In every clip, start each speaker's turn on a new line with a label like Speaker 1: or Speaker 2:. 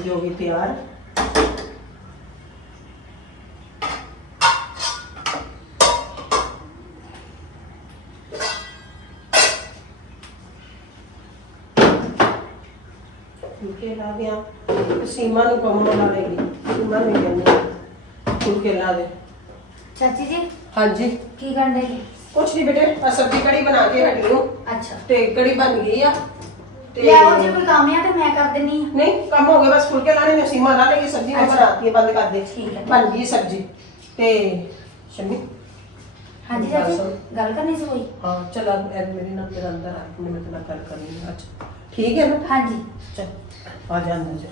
Speaker 1: ਸਬਜ਼ੀ ਹੋ ਗਈ ਤਿਆਰ ਫੁਲਕੇ ਲਾ ਦਿਆਂ ਤੇ ਸੀਮਾ ਨੂੰ ਕੰਮ ਲਾ ਲੇਗੀ ਸੀਮਾ ਨੂੰ ਕਹਿੰਦੀ ਫੁਲਕੇ ਲਾ ਦੇ ਚਾਚੀ ਜੀ ਹਾਂਜੀ ਕੀ ਕਰਨ ਦੇ ਕੁਛ ਨਹੀਂ ਬੇਟੇ ਆ ਸਬਜ਼ੀ ਕੜੀ ਬਣਾ ਕੇ ਹਟੀ ਹੂੰ ਅੱਛਾ ਤੇ ਕੜੀ ਬਣ ਗਈ ਆ ਤੇ
Speaker 2: ਲਿਆਓ ਜੇ ਕੋਈ ਕੰਮ ਆ ਤੇ ਮੈਂ ਕਰ ਦਿੰਨੀ ਆ।
Speaker 1: ਨਹੀਂ ਕੰਮ ਹੋ ਗਿਆ ਬਸ ਫੁਲਕੇ ਲਾਣੇ ਨੇ ਸੀਮਾ ਲਾ ਲੇਗੀ ਸਬਜ਼ੀ ਮੈਂ ਅੱਛਾ। ਬਣਾਤੀ ਹੈ ਬੰਦ ਕਰ ਦੇ। ਠੀਕ ਹੈ। ਬਣ ਗਈ ਸਬਜ਼ੀ। ਤੇ ਸ਼ਮੀ?
Speaker 2: ਹਾਂਜੀ ਗੱਲ ਚਾਚੀ ਸੁਣ। ਗੱਲ ਕਰਨੀ ਸੀ ਕੋਈ?
Speaker 1: ਹਾਂ ਚਲ ਆ ਐ ਮੇਰੇ ਨਾਲ ਤੇਰਾ ਅੰਦਰ ਆ ਮੈਂ ਮੇਰੇ ਨਾਲ ਗੱਲ ਕਰਨੀ ਹੈ ਅੱਛਾ। ਠੀਕ ਹੈ ਨਾ? ਹਾਂਜੀ। ਚਲ ਆ ਜਾ ਅੰਦਰ ਜਾ।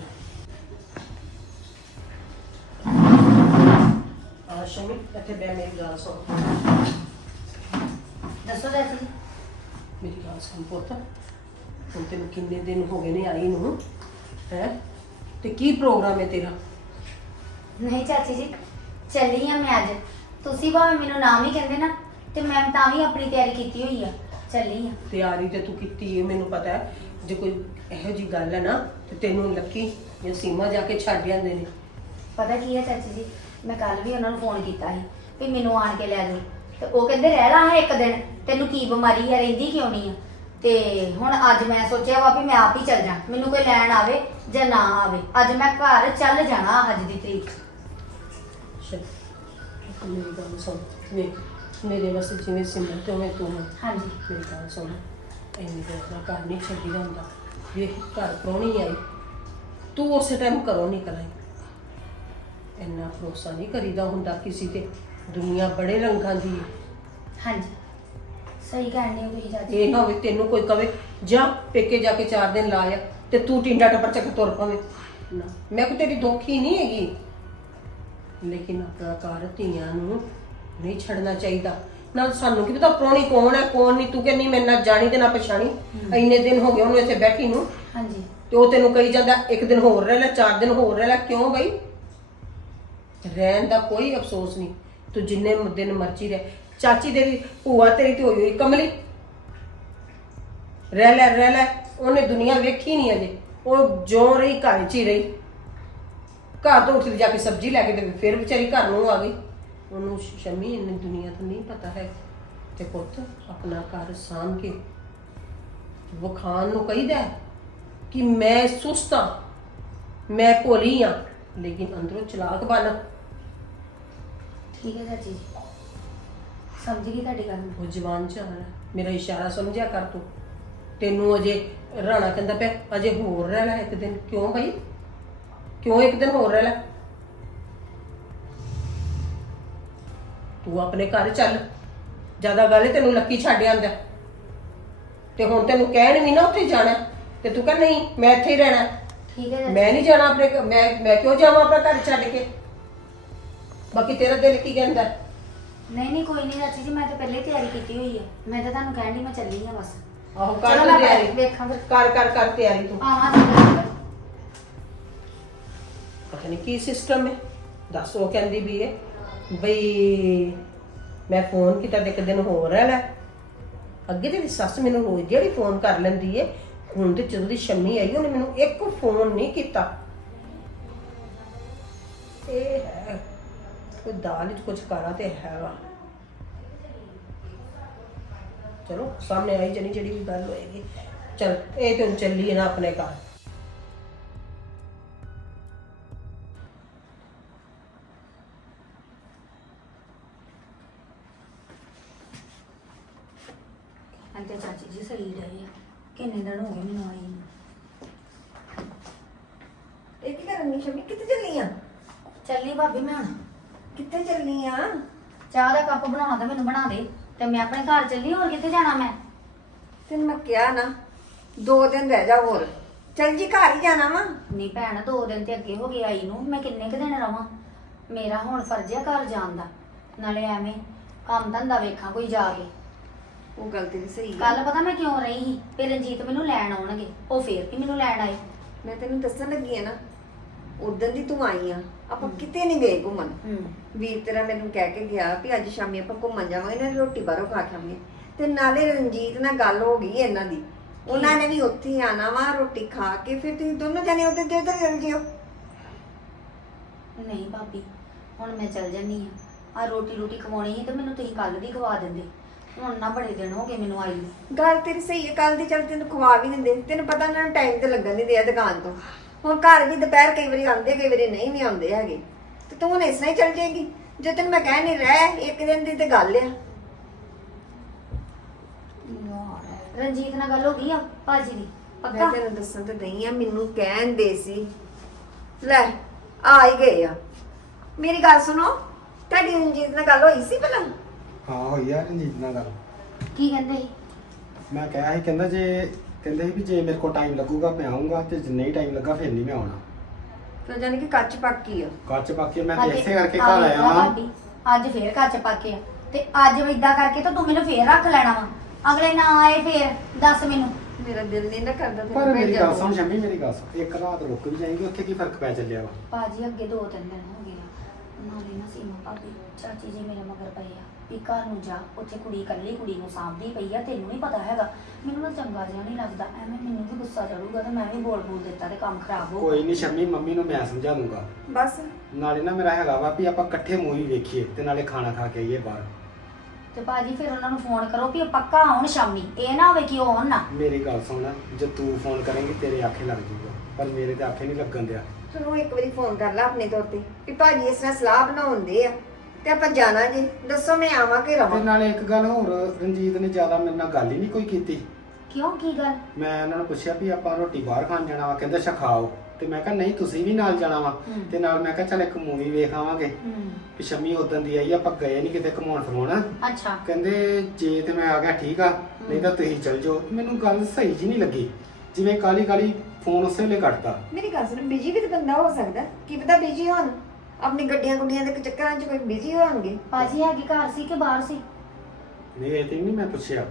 Speaker 1: ਆ ਸ਼ਮੀ ਇੱਥੇ ਬੈ ਮੇਰੀ ਗੱਲ ਸੁਣ। ਦੱਸੋ ਚਾਚੀ। ਮੇਰੀ ਗੱਲ ਸੁਣ ਪੁੱਤ। ਹੁਣ ਤੈਨੂੰ ਕਿੰਨੇ ਦਿਨ ਹੋ ਗਏ ਨੇ ਆਈ ਨੂੰ ਹੈ? ਤੇ ਕੀ ਪ੍ਰੋਗਰਾਮ ਹੈ ਤੇਰਾ?
Speaker 2: ਨਹੀਂ ਚਾਚੀ ਜੀ ਚੱਲੀ ਆ ਮੈਂ ਅੱਜ। ਤੁਸੀਂ ਭਾਵੇਂ ਮੈਨੂੰ ਨਾਮ ਹੀ ਕਹਿੰਦੇ ਨਾ ਤੇ ਮੈਂ ਤਾਂ ਵੀ ਆਪਣੀ ਤਿਆਰੀ ਕੀਤੀ ਹੋਈ ਆ। ਚੱਲੀ ਆ।
Speaker 1: ਤਿਆਰੀ ਤੇ ਤੂੰ ਕੀਤੀ ਹੈ ਮੈਨੂੰ ਪਤਾ ਹੈ। ਜੇ ਕੋਈ ਇਹੋ ਜੀ ਗੱਲ ਹੈ ਨਾ ਤੇ ਤੈਨੂੰ ਲੱਕੀ ਜਾਂ ਸੀਮਾ ਜਾ ਕੇ ਛੱਡ ਜਾਂਦੇ ਨੇ।
Speaker 2: ਪਤਾ ਕੀ ਹੈ ਚਾਚੀ ਜੀ ਮੈਂ ਕੱਲ ਵੀ ਉਹਨਾਂ ਨੂੰ ਫੋਨ ਕੀਤਾ ਸੀ ਵੀ ਮੈਨੂੰ ਆਣ ਕੇ ਲੈ ਜਾਓ। ਤੇ ਉਹ ਕਹਿੰਦੇ ਰਹਿ ਲਾ ਹੈ ਇੱਕ ਦਿਨ ਤੈਨੂੰ ਕੀ ਬਿਮਾਰੀ ਹੈ ਰਹਿੰਦੀ ਕਿਉਂ ਨਹੀਂ ਆ? ਤੇ ਹੁਣ ਅੱਜ ਮੈਂ ਸੋਚਿਆ ਵਾ ਵੀ ਮੈਂ ਆਪ ਹੀ ਚੱਲ ਜਾ। ਮੈਨੂੰ ਕੋਈ ਲੈਣ ਆਵੇ ਜਾਂ ਨਾ ਆਵੇ। ਅੱਜ ਮੈਂ ਘਰ ਚੱਲ ਜਾਣਾ ਅੱਜ ਦੀ ਤਰੀਕ।
Speaker 1: ਮੇਰੀ ਗੱਲ ਸੁਣ। ਵੇਖ ਮੇਰੇ ਵਾਸਤੇ ਜਿਵੇਂ ਸਿਮਰ ਤੇ ਉਵੇਂ ਤੂੰ ਹੈ। ਹਾਂਜੀ। ਮੇਰੀ ਗੱਲ ਸੁਣ। ਇੰਨੀ ਦੇਰ ਦਾ ਘਰ ਨਹੀਂ ਛੱਡੀ ਹੁੰਦਾ ਵੇਖ ਘਰ ਪ੍ਰਾਹੁਣੀ ਆਈ? ਤੂੰ ਉਸੇ ਟਾਈਮ ਘਰੋਂ ਨਹੀਂ ਕਰਾਈ ਇੰਨਾ ਭਰੋਸਾ ਨਹੀਂ ਕਰੀਦਾ ਹੁੰਦਾ ਕਿਸੇ ਤੇ। ਦੁਨੀਆ ਬੜੇ ਰੰਗਾਂ ਦੀ ਹੈ।
Speaker 2: ਹਾਂਜੀ। ਸਹੀ ਕਹਿੰਦੇ ਹੋ ਤੁਸੀਂ
Speaker 1: ਚਾਚੀ। ਇਹ ਨਾ ਹੋਵੇ ਤੈਨੂੰ ਕੋਈ ਕਵੇ ਜਾ ਪੇਕੇ ਜਾ ਕੇ ਚਾਰ ਦਿਨ ਲਾਇਆ ਤੇ ਤੂੰ ਟਿੰਡਾ ਟੱਪਰ ਚੱਕ ਤੁਰ ਪਵੇਂ। ਨਾ। ਮੈਂ ਕੋਈ ਤੇਰੀ ਦੋਖੀ ਨਹੀਂ ਹੈਗੀ। ਲੇਕਿਨ ਆਪਣਾ ਘਰ ਧੀਆਂ ਨੂੰ ਨਹੀਂ ਛੱਡਣਾ ਚਾਹੀਦਾ। ਨਾ ਸਾਨੂੰ ਕੀ ਪਤਾ ਪ੍ਰਾਹੁਣੀ ਕੌਣ ਹੈ ਕੌਣ ਨਹੀਂ। ਤੂੰ ਕਹਿੰਨੀ ਮੈਂ ਨਾ ਜਾਣੀ ਤੇ ਨਾ ਪਛਾਣੀ। ਇੰਨੇ ਦਿਨ ਹੋ ਗਏ ਉਹਨੂੰ ਇੱਥੇ ਬੈਠੀ ਨੂੰ। ਹਾਂਜੀ। ਤੇ ਉਹ ਤੈਨੂੰ ਕਹੀ ਜਾਂਦਾ ਇੱਕ ਦਿਨ ਹੋਰ ਰਹਿ ਲੈ ਚਾਰ ਦਿਨ ਹੋਰ ਰਹਿ ਲੈ। ਕਿਉਂ ਬਈ? ਰਹਿਣ ਦਾ ਕੋਈ ਅਫਸੋਸ ਨਹੀਂ। ਤੂੰ ਜਿੰਨੇ ਦਿਨ ਮਰਜ਼ੀ ਰਹਿ। ਚਾਚੀ ਦੇ ਵੀ ਭੂਆ ਤੇਰੀ ਤੇ ਹੋਈ ਹੋਈ ਕਮਲੀ। ਰਹਿ ਲੈ ਰਹਿ ਲੈ, ਉਹਨੇ ਦੁਨੀਆ ਵੇਖੀ ਨਹੀਂ ਅਜੇ। ਉਹ ਜੋ ਰਹੀ, ਘਰ 'ਚ ਹੀ ਰਹੀ। ਘਰ ਤੋਂ ਉੱਠ ਜਾ ਕੇ ਸਬਜ਼ੀ ਲੈ ਕੇ ਤੇ ਫਿਰ ਵਿਚਾਰੀ ਘਰ ਨੂੰ ਆ ਗਈ। ਉਹਨੂੰ ਸ਼ਮੀ, ਇੰਨੀ ਦੁਨੀਆ ਤੋਂ ਨਹੀਂ ਪਤਾ ਹੈ। ਤੇ ਪੁੱਤ, ਆਪਣਾ ਘਰ ਸਾਂਭ ਕੇ ਵਖਾਨ ਨੂੰ ਕਹੀਦਾ ਕਿ ਮੈਂ ਸੁਸਤ ਹਾਂ, ਮੈਂ ਭੋਲੀ ਹਾਂ, ਲੇਕਿਨ ਅੰਦਰੋਂ ਚਲਾਕ ਬਣ।
Speaker 2: ਠੀਕ ਹੈ ਚਾਚੀ ਜੀ। ਸਮਝ ਗਈ ਤੁਹਾਡੀ ਗੱਲ?
Speaker 1: ਉਹ ਜਵਾਨ ਚ ਆਣਾ ਮੇਰਾ ਇਸ਼ਾਰਾ ਸਮਝਿਆ ਕਰ ਤੂੰ। ਤੈਨੂੰ ਅਜੇ ਰਾਣਾ ਕਹਿੰਦਾ ਪਿਆ ਅਜੇ ਹੋਰ ਰਹਿ ਲੈ ਇੱਕ ਦਿਨ। ਕਿਉਂ ਭਾਈ ਕਿਉਂ ਇੱਕ ਦਿਨ ਹੋਰ ਰਹਿ ਲੈ? ਤੂੰ ਆਪਣੇ ਘਰ ਚੱਲ। ਜ਼ਿਆਦਾ ਗੱਲ ਹੈ ਤੈਨੂੰ ਲੱਕੀ ਛੱਡ ਆਂਦਾ। ਤੇ ਹੁਣ ਤੈਨੂੰ ਕਹਿਣ ਵੀ ਨਾ ਉੱਥੇ ਜਾਣਾ। ਤੇ ਤੂੰ ਕਹ ਨਹੀਂ ਮੈਂ ਇੱਥੇ ਹੀ ਰਹਿਣਾ। ਠੀਕ ਹੈ ਮੈਂ ਨਹੀਂ ਜਾਣਾ ਆਪਣੇ ਘ- ਮੈਂ ਮੈਂ ਕਿਉਂ ਜਾਵਾਂ ਆਪਣਾ ਘਰ ਛੱਡ ਕੇ? ਬਾਕੀ ਤੇਰਾ ਦਿਲ ਕੀ ਕਹਿੰਦਾ?
Speaker 2: ਨਹੀਂ ਨਹੀਂ ਕੋਈ ਨਹੀਂ ਚਾਚੀ ਜੀ ਮੈਂ ਤਾਂ ਪਹਿਲੇ ਹੀ ਤਿਆਰੀ ਕੀਤੀ ਹੋਈ ਆ। ਮੈਂ ਤਾਂ ਤੁਹਾਨੂੰ ਕਹਿਣ ਦੀ ਮੈਂ ਚੱਲੀ ਆ ਬਸ।
Speaker 1: ਆਹੋ ਕਰ ਚਲੋ ਤੂੰ ਮੈਂ ਤਿਆਰੀ। ਵੇਖਾਂ ਫਿਰ। ਕਰ ਕਰ ਕਰ ਤਿਆਰੀ ਤੂੰ। ਆਵਾਂ ਤਾਂ ਪਤਾ ਨਹੀਂ ਕੀ ਸਿਸਟਮ ਹੈ ਦੱਸ ਉਹ ਕਹਿੰਦੀ ਵੀ ਹੈ ਬਈ ਮੈਂ ਫੋਨ ਕੀਤਾ ਤੇ ਇੱਕ ਦਿਨ ਹੋਰ ਰਹਿ ਲੈ। ਅੱਗੇ ਤੇ ਸੱਸ ਮੈਨੂੰ ਰੋਜ਼ ਜਿਹੜੀ ਫੋਨ ਕਰ ਲੈਂਦੀ ਹੈ ਹੁਣ ਤੇ ਜਦੋਂ ਦੀ ਸ਼ੰਮੀ ਆਈ ਉਹਨੇ ਮੈਨੂੰ ਇੱਕ ਫੋਨ ਨਹੀਂ ਕੀਤਾ। ਇਹ ਹੈ ਕੋਈ ਦਾਲ ਵਿੱਚ ਕੁਝ ਕਰਾ ਤੇ ਹੈਗਾ ਚਲੋ ਸਾਹਮਣੇ ਆਈ ਜਣੀ ਜਿਹੜੀ ਵੀ ਗੱਲ ਹੋਏਗੀ। ਚਲ ਇਹ ਤੇ ਹੁਣ ਚੱਲੀ ਨਾ ਆਪਣੇ ਘਰ।
Speaker 2: ਅੰਤੇ ਚਾਚੀ ਜੀ ਸਹੀ ਰਹੇ ਆ। ਕਿੰਨੇ ਦਿਨ ਹੋ ਗਏ ਮੈਨੂੰ ਆਈ ਨੂੰ।
Speaker 1: ਇਹ ਕੀ ਕਰਨੀ ਸ਼ਮੀ? ਕਿੱਥੇ ਚੱਲੀ ਆ?
Speaker 2: ਚੱਲੀ ਭਾਬੀ ਮੈਂ ਹੁਣ।
Speaker 1: ਕਿੱਥੇ ਚੱਲਨੀ ਆ?
Speaker 2: ਚਾਹ ਦਾ ਕੱਪ ਬਣਾਉਣਾ ਤਾਂ ਮੈਨੂੰ ਬਣਾ ਦੇ। ਤੇ ਮੈਂ ਆਪਣੇ ਘਰ ਚੱਲੀ ਹੋਰ ਕਿੱਥੇ ਜਾਣਾ ਮੈਂ?
Speaker 1: ਤੈਨੂੰ ਮੈਂ ਕਿਹਾ ਨਾ ਦੋ ਦਿਨ ਰਹਿ ਜਾ ਹੋਰ। ਚੱਲ ਜੀ ਘਰ ਹੀ ਜਾਣਾ ਵਾ।
Speaker 2: ਨਹੀਂ ਭੈਣ ਦੋ ਦਿਨ ਤੇ ਅੱਗੇ ਹੋ ਗਏ ਆਈ ਨੂੰ ਮੈਂ ਕਿੰਨੇ ਕੁ ਦਿਨ ਰਵਾਂ? ਮੇਰਾ ਹੁਣ ਫਰਜ਼ ਆ ਘਰ ਜਾਣ ਦਾ। ਨਾਲੇ ਐਵੇਂ ਕੰਮ ਧੰਦਾ ਵੇਖਾਂ ਕੋਈ ਜਾ ਕੇ।
Speaker 1: ਉਹ ਗੱਲ ਤੇਰੀ ਸਹੀ ਆ।
Speaker 2: ਕੱਲ ਪਤਾ ਮੈਂ ਕਿਉਂ ਰਹੀ ਸੀ? ਫਿਰ ਰਣਜੀਤ ਮੈਨੂੰ ਲੈਣ ਆਉਣਗੇ ਉਹ ਫੇਰ ਵੀ ਮੈਨੂੰ ਲੈਣ ਆਏ।
Speaker 1: ਮੈਂ ਤੈਨੂੰ ਦੱਸਣ ਲੱਗੀ ਆ ਨਾ ਉਦੋਂ ਦੀ ਤੂੰ ਆਈ ਆ ਆਪਾਂ ਕਿਤੇ ਨਹੀਂ ਗਏ ਘੁੰਮਣ। ਹੂੰ। ਵੀਰ ਤੇਰਾ ਮੈਨੂੰ ਕਹਿ ਕੇ ਗਿਆ ਵੀ ਅੱਜ ਸ਼ਾਮੀ ਆਪਾਂ ਘੁੰਮਣ ਜਾਵਾਂਗੇ ਨਾ ਰੋਟੀ ਬਾਹਰੋਂ ਖਾ ਕੇ ਆਵਾਂਗੇ ਤੇ ਨਾਲੇ ਰਣਜੀਤ ਨਾਲ ਗੱਲ ਹੋ ਗਈ ਇਹਨਾਂ ਦੀ। ਉਹਨਾਂ ਨੇ ਵੀ ਉੱਥੇ ਹੀ ਆਣਾ ਵਾ ਰੋਟੀ ਖਾ ਕੇ ਫਿਰ ਤੁਸੀਂ ਦੋਨੋਂ ਜਣੇ ਉੱਧਰ ਦੇ ਉੱਧਰ ਚੱਲ ਜਿਓ।
Speaker 2: ਨਹੀਂ ਭਾਬੀ ਹੁਣ ਮੈਂ ਚੱਲ ਜੰਨੀ ਆ ਆ ਰੋਟੀ ਰੋਟੀ ਖਵਾਉਣੀ ਸੀ ਤੇ ਮੈਨੂੰ ਤੁਸੀਂ ਕੱਲ ਦੀ ਖਵਾ ਦਿੰਦੇ। ਹੁਣ ਨਾ ਬੜੇ ਦਿਨ ਹੋ ਗਏ ਮੈਨੂੰ ਆਈ ਨੂੰ।
Speaker 1: ਗੱਲ ਤੇਰੀ ਸਹੀ ਹੈ ਕੱਲ ਦੀ ਚੱਲ ਤੈਨੂੰ ਖਵਾ ਵੀ ਦਿੰਦੇ। ਤੈਨੂੰ ਪਤਾ ਨਾ ਟਾਈਮ ਤੇ ਲੱਗਣ ਨਹੀਂ ਦਿਆ ਦੁਕਾਨ ਤੋਂ। ਹੁਣ ਘਰ ਵੀ ਦੁਪਹਿਰ ਕਈ ਵਾਰੀ ਆਉਂਦੇ ਕਈ ਵਾਰੀ ਨਹੀਂ ਵੀ ਆਉਂਦੇ ਹੈਗੇ। ਤੇ ਤੂੰ ਹੁਣ ਇਸ ਤਰ੍ਹਾਂ ਹੀ ਚੱਲ ਜਾਏਗੀ। ਜੇ ਤੈਨੂੰ ਮੈਂ ਕਹਿ ਨਹੀਂ ਰਹਿ ਇੱਕ ਦਿਨ ਦੀ ਤੇ ਗੱਲ ਆ।
Speaker 2: ਰਣਜੀਤ ਨਾਲ ਗੱਲ ਹੋ ਗਈ ਆ ਭਾਜੀ ਦੀ?
Speaker 1: ਮੈਂ ਪੱਕਾ? ਤੈਨੂੰ ਦੱਸਣ ਤੇ ਨਹੀਂ ਆ ਮੈਨੂੰ ਕਹਿਣ ਦੇ ਸੀ। ਲੈ ਆ ਹੀ ਗਏ ਆ। ਮੇਰੀ ਗੱਲ ਸੁਣੋ ਤੁਹਾਡੀ ਰਣਜੀਤ ਨਾਲ ਗੱਲ ਹੋਈ ਸੀ ਪਹਿਲਾਂ?
Speaker 3: ਹਾਂ ਹੋਈ ਆ ਰਣਜੀਤ ਨਾਲ ਗੱਲ। ਕੀ ਕਹਿੰਦੇ ਸੀ? ਮੈਂ ਕਿਹਾ ਸੀ ਕਹਿੰਦਾ ਜੇ ਕਹਿੰਦੇ ਸੀ ਵੀ ਜੇ ਮੇਰੇ ਕੋਲ ਟਾਈਮ ਲੱਗੂਗਾ ਮੈਂ ਆਉਂਗਾ ਤੇ ਜੇ ਨਹੀਂ ਟਾਈਮ ਲੱਗਾ ਫਿਰ ਨਹੀਂ ਮੈਂ ਆਉਣਾ।
Speaker 1: ਤਾਂ ਜਾਨੀ ਕਿ ਕੱਚ ਪੱਕੀ ਆ।
Speaker 3: ਕੱਚ ਪਾਕੇ ਮੈਂ ਤੇ ਇਸੇ ਕਰਕੇ ਘਰ ਆਇਆ ਵਾਂ। ਭਾਬੀ,
Speaker 2: ਅੱਜ ਫੇਰ ਕੱਚ ਪਾਕੇ ਆ। ਤੇ ਅੱਜ ਇਦਾਂ ਕਰਕੇ ਤਾਂ ਤੂੰ ਮੈਨੂੰ ਫੇਰ ਰੱਖ ਲੈਣਾ ਵਾ। ਅਗਲੇ ਨਾ ਆਏ ਫੇਰ ਦੱਸ ਮੈਨੂੰ।
Speaker 1: ਮੇਰਾ ਦਿਲ ਨਹੀਂ ਨਾ ਕਰਦਾ ਤੈਨੂੰ
Speaker 3: ਪਰ ਮੇਰੀ ਭੇਜਣ ਗੱਲ ਸੁਣ ਨੂੰ। ਸ਼ੰਮੀ ਮੇਰੀ ਗੱਲ ਸੁਣ। ਇੱਕ ਰਾਤ ਰੁਕ ਵੀ ਜਾਏਗੀ ਉੱਥੇ ਕੀ ਫ਼ਰਕ ਪੈ ਚੱਲਿਆ ਵਾ?
Speaker 2: ਭਾਜੀ ਅੱਗੇ ਦੋ ਤਿੰਨ ਦਿਨ ਹੋ ਗਏ ਆ। ਨਾਲੇ ਨਾ ਸੀਮਾ ਭਾਬੀ ਚਾਚੀ ਜੀ ਮੇਰੇ ਮਗਰ ਪਏ ਆ। ਵੀ ਘਰ ਨੂੰ ਜਾ ਉੱਥੇ ਕੁੜੀ ਇਕੱਲੀ ਕੁੜੀ ਨੂੰ ਸਾਂਭਦੀ ਪਈ ਆ ਤੈਨੂੰ ਨਹੀਂ ਪਤਾ ਹੈਗਾ। ਮੈਨੂੰ ਨਾ ਚੰਗਾ ਜਿਹਾ ਨਹੀਂ ਲੱਗਦਾ ਐਵੇਂ ਮੈਨੂੰ ਵੀ ਗੁੱਸਾ ਚੜੂਗਾ ਤੇ ਮੈਂ ਵੀ ਬੋਲ ਬੋਲ ਦਿੱਤਾ ਤੇ ਕੰਮ ਖਰਾਬ ਹੋ ਕੋਈ
Speaker 3: ਨਹੀਂ ਸ਼ੰਮੀ ਮੰਮੀ ਨੂੰ ਮੈਂ ਸਮਝਾ ਦੂੰਗਾ। ਬਸ। ਨਾਲੇ ਨਾ ਮੇਰਾ ਹੈਗਾ ਵਾ ਵੀ ਆਪਾਂ ਇਕੱਠੇ ਮੂਵੀ ਵੇਖੀਏ ਤੇ ਨਾਲੇ ਖਾਣਾ ਖਾ ਕੇ ਆਈਏ ਬਾਹਰ।
Speaker 2: ਤੇ ਭਾਜੀ ਫਿਰ ਉਹਨਾਂ ਨੂੰ ਫੋਨ ਕਰੋ ਵੀ ਉਹ ਪੱਕਾ ਆਉਣ ਸ਼ਾਮੀ। ਇਹ ਨਾ ਹੋਵੇ ਕਿ ਉਹ ਆਉਣ ਨਾ।
Speaker 3: ਮੇਰੀ ਗੱਲ ਸੁਣ ਜੇ ਤੂੰ ਫੋਨ ਕਰੇਂਗੀ ਤੇਰੇ ਆਖੇ ਲੱਗ ਜੂਗਾ। ਪਰ ਮੇਰੇ ਤੇ ਆਖੇ ਨਹੀਂ ਲੱਗਣ ਦਿਆ।
Speaker 1: ਤੂੰ ਇੱਕ ਵਾਰੀ ਫੋਨ ਕਰ ਲੈ ਆਪਣੇ ਤੌਰ ਤੇ। ਵੀ ਭਾਜੀ ਇਸ ਤਰ੍ਹਾਂ ਸਲਾਹ ਬਣਾਉਂਦੇ ਆ। ਤੇ ਆਪਾਂ ਜਾਣਾ ਜੀ। ਦੱਸੋ ਮੈਂ ਆਵਾਂ ਕਿ ਤੇ ਰਵਾਂ।
Speaker 3: ਨਾਲੇ ਇੱਕ ਗੱਲ ਹੋਰ ਰਣਜੀਤ ਨੇ ਜ਼ਿਆਦਾ ਮੇਰੇ ਨਾਲ ਗੱਲ ਹੀ ਨਹੀਂ ਕੋਈ ਕੀਤੀ।
Speaker 2: ਕਿਉਂ ਕੀ ਗੱਲ?
Speaker 3: ਮੈਂ ਉਹਨਾਂ ਨੂੰ ਪੁੱਛਿਆ ਵੀ ਆਪਾਂ ਰੋਟੀ ਬਾਹਰ ਖਾਣ ਜਾਣਾ ਵਾ ਕਹਿੰਦੇ ਅੱਛਾ ਖਾਓ। ਤੇ ਮੈਂ ਕਿਹਾ ਨਹੀਂ ਤੁਸੀਂ ਵੀ ਨਾਲ ਜਾਣਾ ਵਾ। ਤੇ ਨਾਲ ਮੈਂ ਕਿਹਾ ਚੱਲ ਇੱਕ ਮੂਵੀ ਵੇਖ ਆਵਾਂਗੇ। ਕਿ ਸ਼ਮੀ ਉਦੋਂ ਦੀ ਆਈ ਆਪਾਂ ਗਏ ਨਹੀਂ ਕਿਤੇ ਘਮਾਉਣ ਫਿਰਵਾਉਣ ਅੱਛਾ। ਕਹਿੰਦੇ ਜੇ ਤੇ ਮੈਂ ਆ ਗਿਆ ਠੀਕ ਆ। ਨਹੀਂ ਤਾਂ ਤੁਸੀਂ ਚੱਲ ਜਾਓ। ਮੈਨੂੰ ਗੱਲ ਸਹੀ ਜੀ ਨਹੀਂ ਲੱਗੀ। ਜਿਵੇਂ ਕਾਲੀ ਕਾਲੀ ਫੋਨ ਉਸੇ ਵੇਲੇ ਕੱਟਤਾ।
Speaker 1: ਮੇਰੀ ਗੱਲ ਸੁਣ ਬਿਜ਼ੀ ਵੀ ਤਾਂ ਬੰਦਾ ਹੋ ਸਕਦਾ। ਕੀ ਪਤਾ ਬਿਜ਼ੀ ਹੋਣ। ਆਪਣੀ ਗੱਡੀਆਂ ਗੁੱਡੀਆਂ ਦੇ ਚੱਕਰਾਂ 'ਚ ਕੋਈ ਬਿਜ਼ੀ ਹੋਣਗੇ?
Speaker 2: ਭਾਜੀ ਹੈਗੀ ਘਰ ਸੀ ਕਿ ਬਾਹਰ ਸੀ?
Speaker 3: ਨਹੀਂ ਇਹ ਤੇ ਨਹੀਂ ਮੈਂ ਪੁੱਛਿਆ।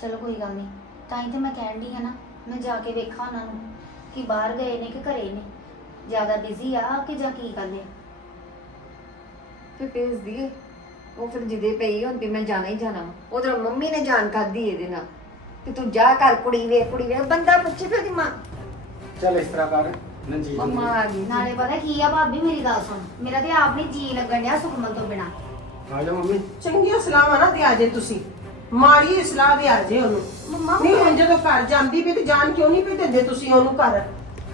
Speaker 2: ਚਲੋ ਕੋਈ ਗੱਲ ਨਹੀਂ। ਤਾਂ ਹੀ ਤੇ ਮੈਂ ਕਹਿਣ ਦੀ ਆ ਨਾ ਮੈਂ ਜਾ ਕੇ ਵੇਖਾਂ ਉਹਨਾਂ ਨੂੰ ਕਿ ਬਾਹਰ ਗਏ ਨੇ ਕਿ ਘਰੇ ਨੇ। ਜ਼ਿਆਦਾ ਬਿਜ਼ੀ ਆ ਕਿ ਜਾਂ ਕੀ ਗੱਲ ਹੈ
Speaker 1: ਫਿਰ ਭੇਜ ਦੀਏ ਉਹ ਫਿਰ ਜਿੱਦੇ ਪਈ ਹੁਣ ਵੀ ਮੈਂ ਜਾਣਾ ਹੀ ਜਾਣਾ ਉਧਰ ਮੰਮੀ ਨੇ ਜਾਣ ਕਰਦੀ ਇਹਦੇ ਨਾਲ। ਕਿ ਤੂੰ ਜਾ ਘਰ ਕੁੜੀ ਵੇ ਕੁੜੀ ਵੇ ਬੰਦਾ ਪੁੱਛੇ ਫਿਰ ਉਹਦੀ ਮਾਂ।
Speaker 3: ਚੱਲ ਇਸ ਤਰ੍ਹਾਂ ਕਰ। ਨੰਜੀਤ
Speaker 2: ਨੂੰ- ਮੰਮਾ ਆ ਗਈ। ਨਾਲੇ ਪਤਾ ਕੀ ਆ ਭਾਬੀ ਮੇਰੀ ਗੱਲ ਸੁਣ। ਮੇਰਾ ਤੇ ਆਪ ਨਹੀਂ ਜੀ ਲੱਗਣ ਡਿਆ ਸੁਖਮਨ ਤੋਂ ਬਿਨਾ।
Speaker 3: ਆ ਜਾ ਮੰਮੀ।
Speaker 1: ਚੰਗੀਆਂ ਸਲਾਹਾਂ ਨਾ ਦਿਆ ਜੇ ਤੁਸੀਂ। ਮਾੜੀ ਸਲਾਹ ਦਿਆ ਜੇ ਉਹਨੂੰ। ਮੰਮਾ ਨਹੀਂ ਹੁਣ ਜਦੋਂ ਘਰ ਜਾਂਦੀ ਪਈ ਤੇ ਜਾਣ ਕਿਉਂ ਨਹੀਂ ਪਈ ਦਿੰਦੇ ਤੁਸੀਂ ਉਹਨੂੰ ਘਰ?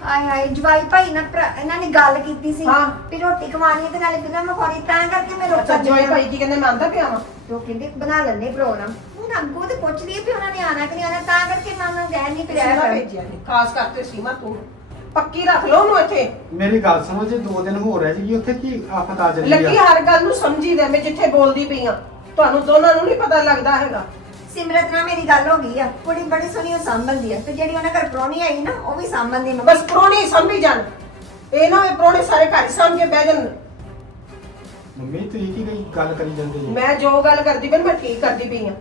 Speaker 2: ਆਏ ਹਾਏ ਜਵਾਈ ਭਾਈ ਨਾਲ ਭਰਾ- ਇਹਨਾਂ ਨੇ ਗੱਲ ਕੀਤੀ ਸੀ। ਹਾਂ। ਵੀ ਰੋਟੀ ਖਵਾਣੀ ਹੈ ਤੇ ਨਾਲੇ ਬਿਨਾਂ ਮਖੌਣੀ ਤਾਂ ਕਰਕੇ ਮੈਂ ਅੱਛਾ ਰੋਕਾ
Speaker 1: ਜਵਾਈ ਭਾਈ ਕੀ ਕਹਿੰਦੇ ਮੈਂ ਆਂਦਾ ਪਿਆ ਵਾਂ?
Speaker 2: ਉਹ ਕਹਿੰਦੇ ਬਣਾ ਲੈਣੇ ਪ੍ਰੋਗਰਾਮ। ਹੁਣ ਅੱਗੋਂ ਤੇ ਪੁੱਛ ਲਈ ਵੀ ਉਹਨਾਂ ਨੇ ਆਣਾ ਕਿ ਨਹੀਂ ਆਣਾ ਤਾਂ ਕਰਕੇ ਮੈਂ ਉਹਨਾਂ ਨੂੰ ਕਹਿ ਨਹੀਂ ਸੀਮਾ ਪਿਆ ਭੇਜਿਆ
Speaker 1: ਨੇ ਖਾਸ ਕਰਕੇ ਸੀਮਾ ਤੂੰ। ਪੱਕੀ ਰੱਖ ਲਓ ਉਹਨੂੰ ਇੱਥੇ।
Speaker 3: ਮੇਰੀ ਗੱਲ ਸੁਣੋ ਜੇ ਦੋ ਦਿਨ ਹੋਰ ਰਹਿ ਜੀ ਉੱਥੇ ਕੀ ਆਫਤ ਆ ਜਾਂਦੀ ਲੱਗੀ
Speaker 1: ਆ ਹਰ ਗੱਲ ਨੂੰ ਸਮਝੀ ਦੇ ਮੈਂ ਜਿੱਥੇ ਬੋਲਦੀ ਪਈ ਆ। ਤੁਹਾਨੂੰ ਦੋਨਾਂ ਨੂੰ ਨਹੀਂ ਪਤਾ ਲੱਗਦਾ ਹੈਗਾ।
Speaker 2: ਸਿਮਰਤ ਨਾਲ ਮੇਰੀ ਗੱਲ ਹੋ ਗਈ ਆ। ਕੁੜੀ ਬੜੀ ਸੋਹਣੀ ਉਹ ਸੰਭਲਦੀ ਆ। ਤੇ ਜਿਹੜੀ ਉਹਨਾਂ ਘਰ ਪ੍ਰਾਹੁਣੀ ਆਈ ਨਾ ਉਹ ਵੀ ਸੰਭਲਦੀ ਮੰਮੀ।
Speaker 1: ਬਸ ਪ੍ਰੋਣੇ ਸਮਝੀ ਜਾਣ। ਇਹ ਨਾ ਹੋਏ ਪ੍ਰੋਣੇ ਸਾਰੇ ਘਰ ਹੀ ਸਾਂਭ ਕੇ ਬਹਿ ਜਾਣ।
Speaker 3: ਮੰਮੀ ਤੁਸੀਂ ਕੀ ਗਈ ਗੱਲ ਕਰੀ ਜਾਂਦੇ ਜੀ।
Speaker 1: ਮੈਂ ਜੋ ਗੱਲ ਕਰਦੀ ਪਈ ਮੈਂ ਠੀਕ ਕਰਦੀ ਪਈ ਆ।